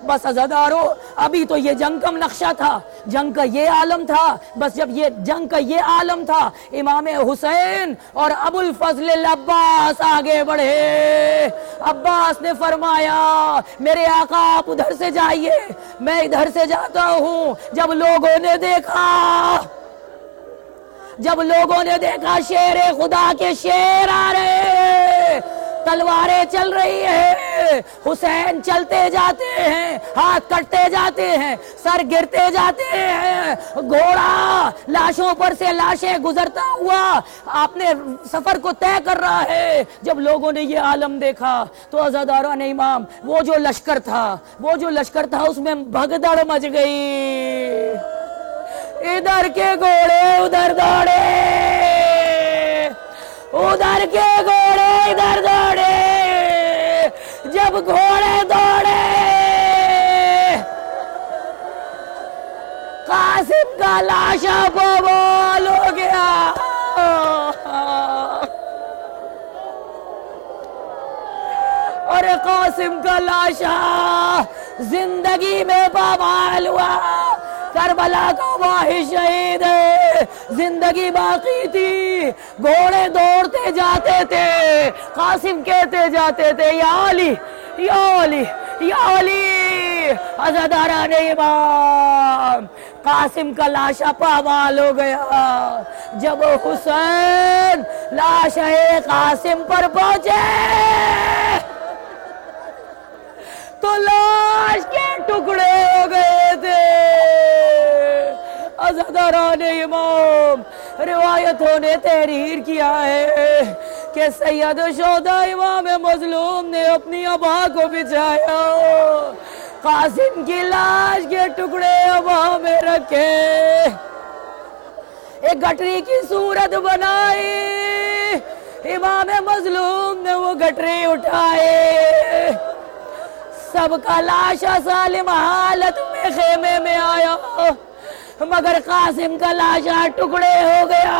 بس عزادارو ابھی تو یہ جنگ کا نقشہ تھا، جنگ کا یہ عالم تھا۔ بس جب یہ جنگ کا یہ عالم تھا، امام حسین اور ابو الفضل العباس آگے بڑھے۔ عباس نے فرمایا میرے آقا آپ ادھر سے جائیے، میں ادھر سے جاتا ہوں۔ جب لوگوں نے دیکھا شیر خدا کے شیر آ رہے، تلواریں چل رہی ہیں، حسین چلتے جاتے ہیں، ہاتھ کٹتے جاتے ہیں، سر گرتے جاتے ہیں، گھوڑا لاشوں پر سے لاشیں گزرتا ہوا اپنے سفر کو طے کر رہا ہے۔ جب لوگوں نے یہ عالم دیکھا تو عزاداران امام وہ جو لشکر تھا اس میں بھگدڑ مچ گئی۔ ادھر کے گھوڑے ادھر دوڑے، ادھر کے گھوڑے ادھر دوڑے۔ جب گھوڑے دوڑے قاسم کا لاشا بوال ہو گیا۔ اور قاسم کا لاشا زندگی میں پامال ہوا۔ کربلا کا واحد شہید ہے، زندگی باقی تھی، گھوڑے دوڑتے جاتے تھے، قاسم کہتے جاتے تھے یا علی یا علی یا علی۔ عزاداران امام قاسم کا لاشا پامال ہو گیا۔ جب حسین لاشا قاسم پر پہنچے تو لاش کے ٹکڑے ہو گئے تھے۔ عزاداران امام روایتوں نے تحریر کیا ہے کہ سید شہداء امام مظلوم نے اپنی ابا کو بچھایا، قاسم کی لاش کے ٹکڑے ابا میں رکھے، ایک گٹری کی صورت بنائی، امام مظلوم نے وہ گٹری اٹھائے، سب کا لاشا سالم حالت میں خیمے میں آیا، مگر قاسم کا لاشا ٹکڑے ہو گیا۔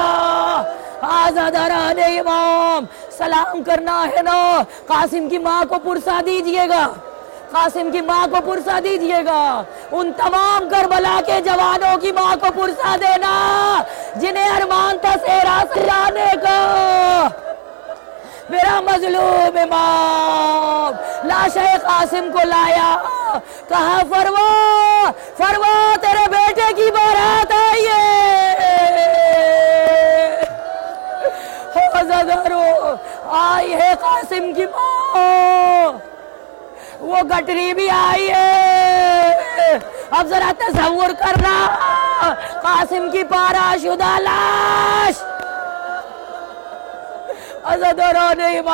عزاداران امام سلام کرنا ہے نا، قاسم کی ماں کو پرسا دیجئے گا، قاسم کی ماں کو پرسا دیجئے گا، ان تمام کربلا کے جوانوں کی ماں کو پرسا دینا جنہیں ارمان تھا صحرا سے جانے کا۔ میرا مظلوم امام لاشا قاسم کو لایا، کہا فروا تیرے بیٹے کی بارات آئی ہے۔ عزادارو آئی ہے قاسم کی ماں، وہ گٹری بھی آئی ہے۔ اب ذرا تصور کرنا قاسم کی پارا شدہ لاش، عزاداران امام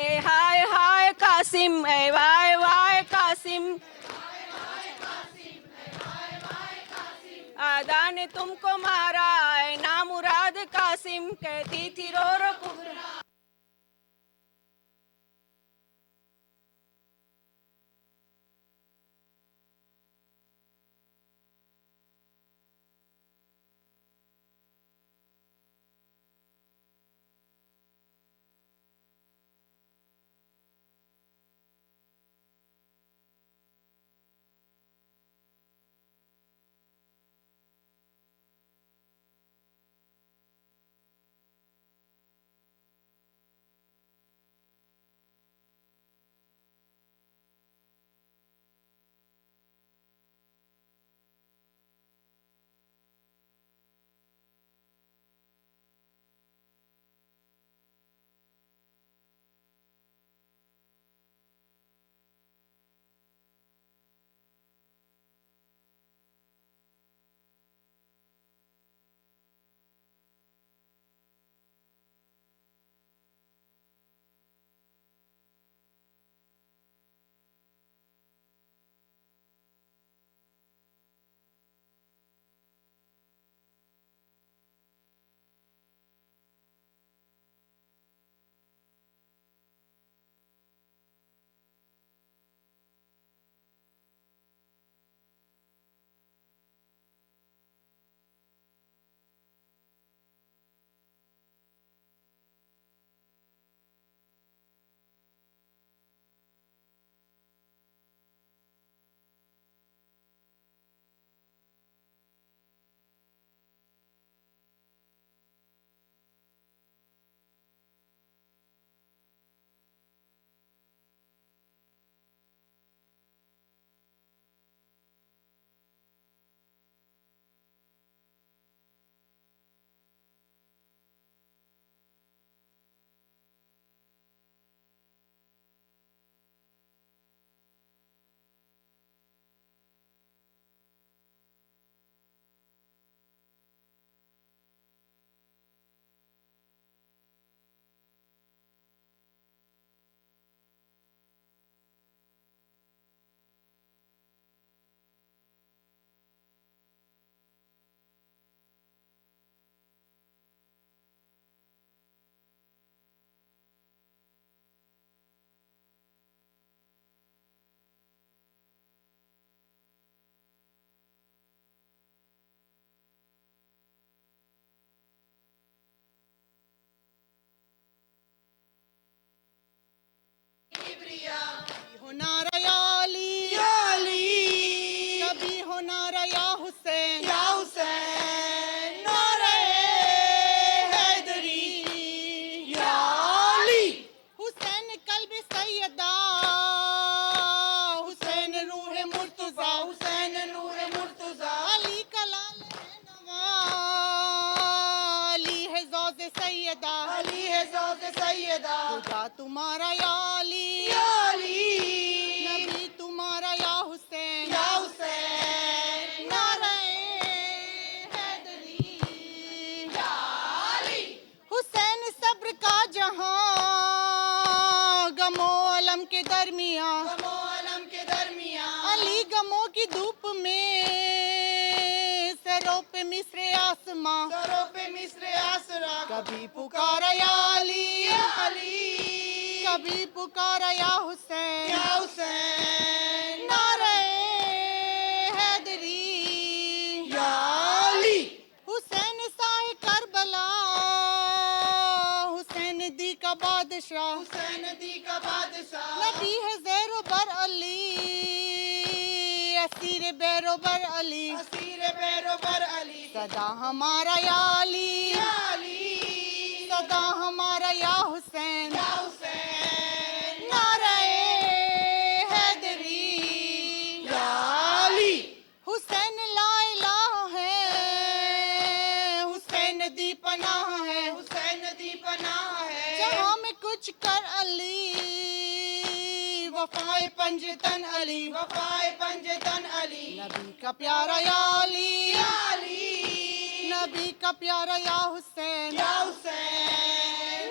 اے ہائے ہائے قاسم اے وائے وائے قاسم آدھا نے تم کو مارا اے نامراد قاسم کہتی تھی رو رو کبرا ہو نعرہ یا علی کبھی ہو نعرہ یا حسین نعرہ حیدری یا علی حسین قلب سیدہ حسین روح مرتضی علی کا لال ہے نواں علی ہے ذوق سیدہ خدا تمہارا یا علی نبی تمہارا یا حسین نعرہ حیدری حسین صبر کا جہاں غم و علم کے درمیان علی غموں کی دھوپ میں سروں پہ مصر آسماں کبھی پکارا یا علی کبھی پکارا یا حسین نعرہ حیدری حسین سائے کربلا حسین دی کا بادشاہ نبی ہے زیر و بر علی اسیر بیر و بر علی صدا ہمارا یا علی صدا ہمارا یا حسین نعرہ حیدری حسین لا الہ ہے حسین دی پناہ ہے جہاں میں کچھ کر علی وفائے پنجتن علی نبی کا پیارا یا علی نبی کا پیارا یا حسین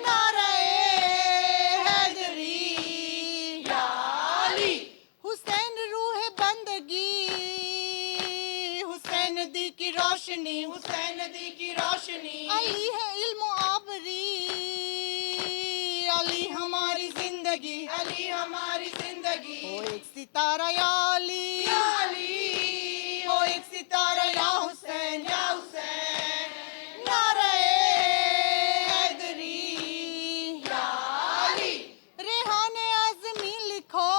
نعرہ حیدری روشنی علی ہے علم و آبری، علی ہماری زندگی، علی ہماری زندگی او ایک ستارہ یا علی، یا علی او ایک ستارہ یا حسین، یا حسین نعرہ حیدری، یا علی ریحان اعظمی لکھو،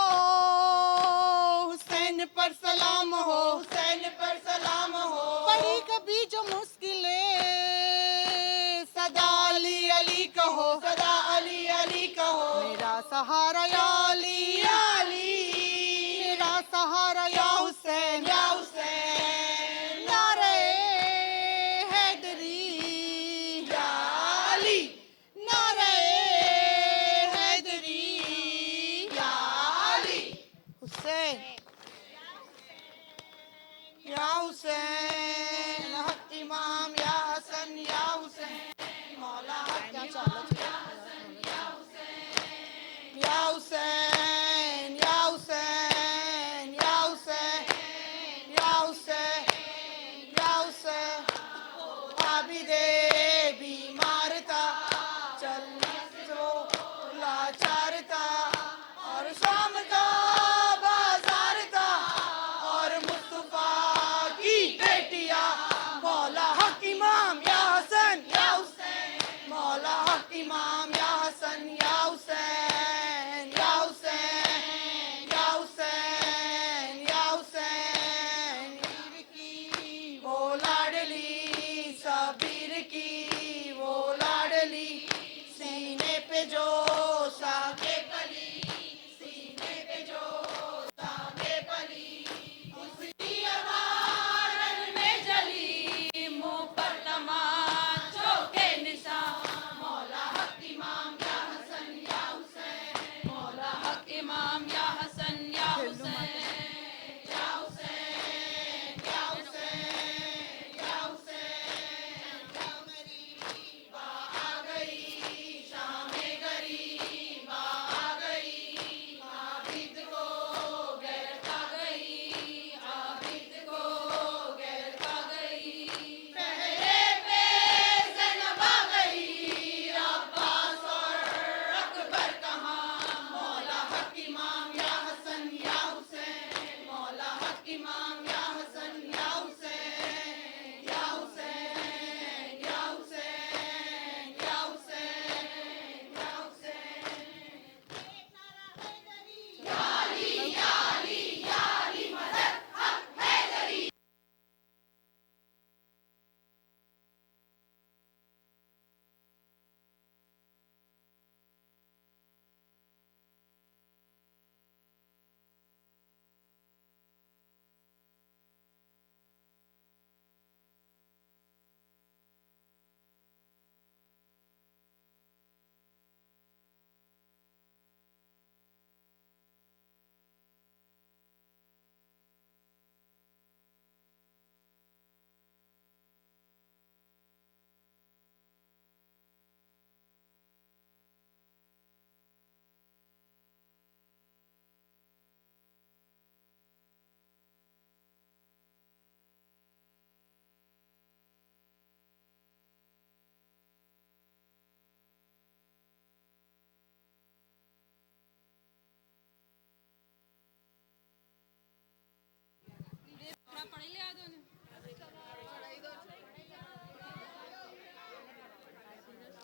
حسین پر سلام ہو، حسین پر سلام ہو پڑھی کبھی جو مشکلیں، صدا علی علی کہو، صدا علی علی کہو میرا سہارا یا علی، یا علی میرا سہارا یا حسین، یا حسین نعرہ حیدری، یا علی نعرہ حیدری، یا علی حسین یا حسین، حق امام یا حسن یا حسین، مولا حق یا حسین یا حسین یا حسین یا حسین یا حسین یا حسین، عابد بیمار تھا، چلنے سے لاچار تھا، اور شام کا بازار تھا، اور مصطفیٰ کی بیٹیاں، مولا حق امام یا حسن یا حسین، مولا حق امام یا حسن یا حسین یا حسین یا حسین یا حسین، پیر کی وہ لاڈلی، صابر کی وہ لاڈلی، سینے پہ جو ساکے پلی، سینے پہ جو ساکے پلی، اس کی آواز رن میں جلی، منہ پر تماچوں کے نشان، مولا حق امام یا حسن یا حسین، مولا حق امام یا حسن یا حسین یا حسین یا حسین یا حسین، شام غریبا آ گئی، شام غریبا آ گئی، عابد کو غیر پا گئی، عابد کو غیر پا گئی، پہلے پہ زینب آ گئی، عباس اور اکبر کہاں، مولا حق امام یا حسن یا حسین، مولا حق امام یا حسن یا حسین یا حسین یا حسین یا حسین یا حسین،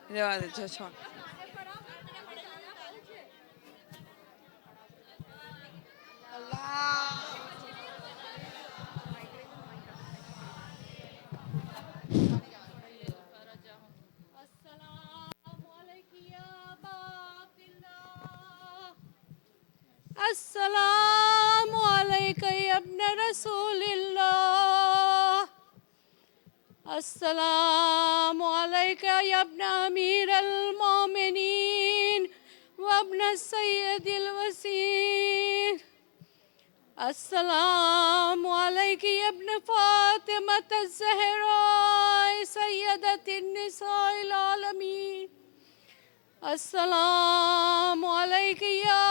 روا دے چھوڑ السلام علیکہ یا ابن رسول اللہ، السلام علیکہ یا ابن امیر المومنین و ابن السید الوسیر، السلام علیکہ یا ابن فاطمة الزہراء سیدۃ النساء العالمین، السلام علیکہ یا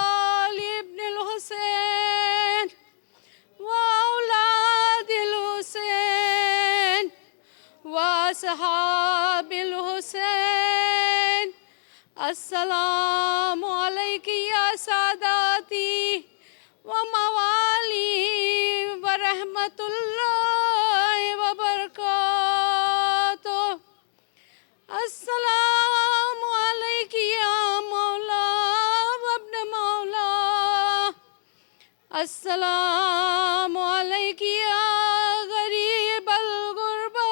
علی ابن الحسین و اولاد الحسین و اصحاب السلام علیک یا ساداتی و موالی و رحمت اللہ وبرکاتہ. السلام علیک یا مولا و ابن مولا. السلام علیک یا غریب الغربا.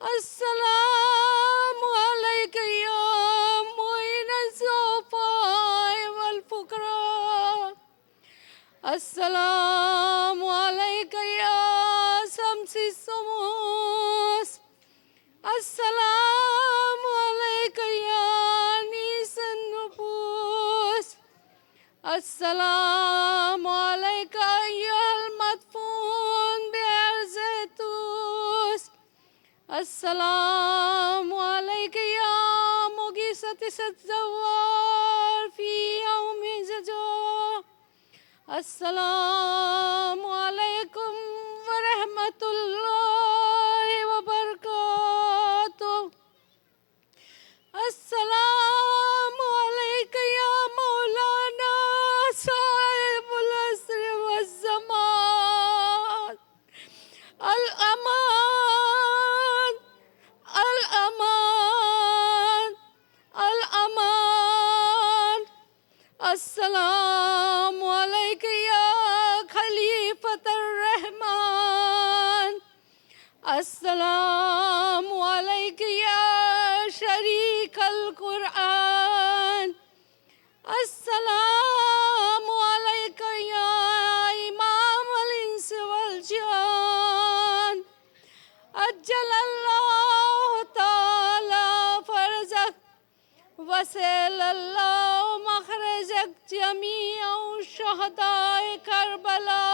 السلام علیک یا معین الضعفاء والفقراء. السلام علیک یا شمس الشموس. السلام علیک یا انیس النفوس. السلام علیک ایھا المدفون بعرض طوس. السلام علیک یا مغیثۃ الزوار فی یوم زجا. السلام علیکم ورحمۃ اللہ وبرکاتہ. السلام علیک یا مولانا صاحب العصر والزمان. الامان الامان الامان. السلام علیک یا خلیفۃ الرحمن. السلام علیک یا شریک القرآن. السلام علیک یا امام الانس والجان. اجل اللہ تعالی فرجک وسل اللہ مخرجک جمیع شہداء کربلا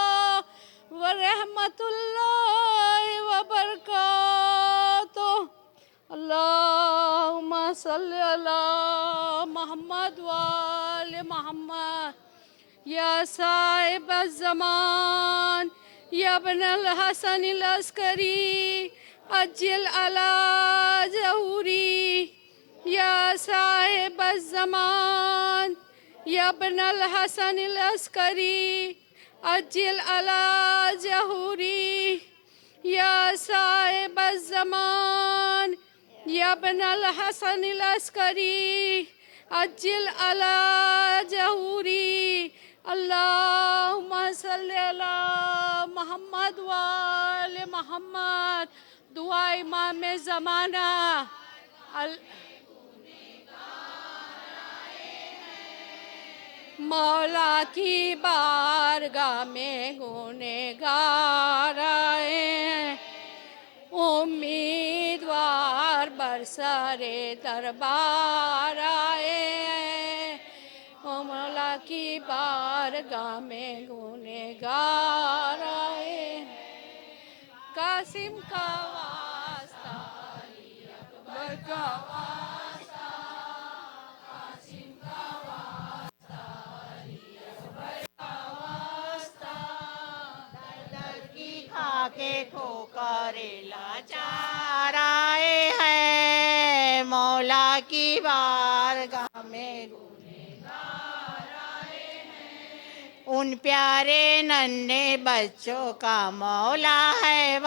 ورحمت اللہ وبرکاتہ. اللہم صلی علی محمد وآل محمد. یا صاحب الزمان یا ابن الحسن العسکری عجل علی ظہوری. یا صاحب الزمان یا ابن الحسن العسکری عجل علی ظہوری. یا صاحب الزمان یا ابن الحسن العسکری عجل علی ظہوری. اللہم صلی علی محمد وآل محمد. دعا امام زمانہ. مولا کی بارگاہ میں گنہگار آئے ہیں. امیدوار برسر دربار آئے ہیں. مولا کی بارگاہ میں گنہگار آئے ہیں. قاسم کا واسطہ علی اکبر کا واسطہ. قاسم کا واسطہ علی اکبر کا واسطہ. در کی خاکے ٹھوکر لاچار آئے ہیں. مولا کی بارگاہ میں گنہگار آئے ہیں. ان پیارے ننھے بچوں کا مولا ہے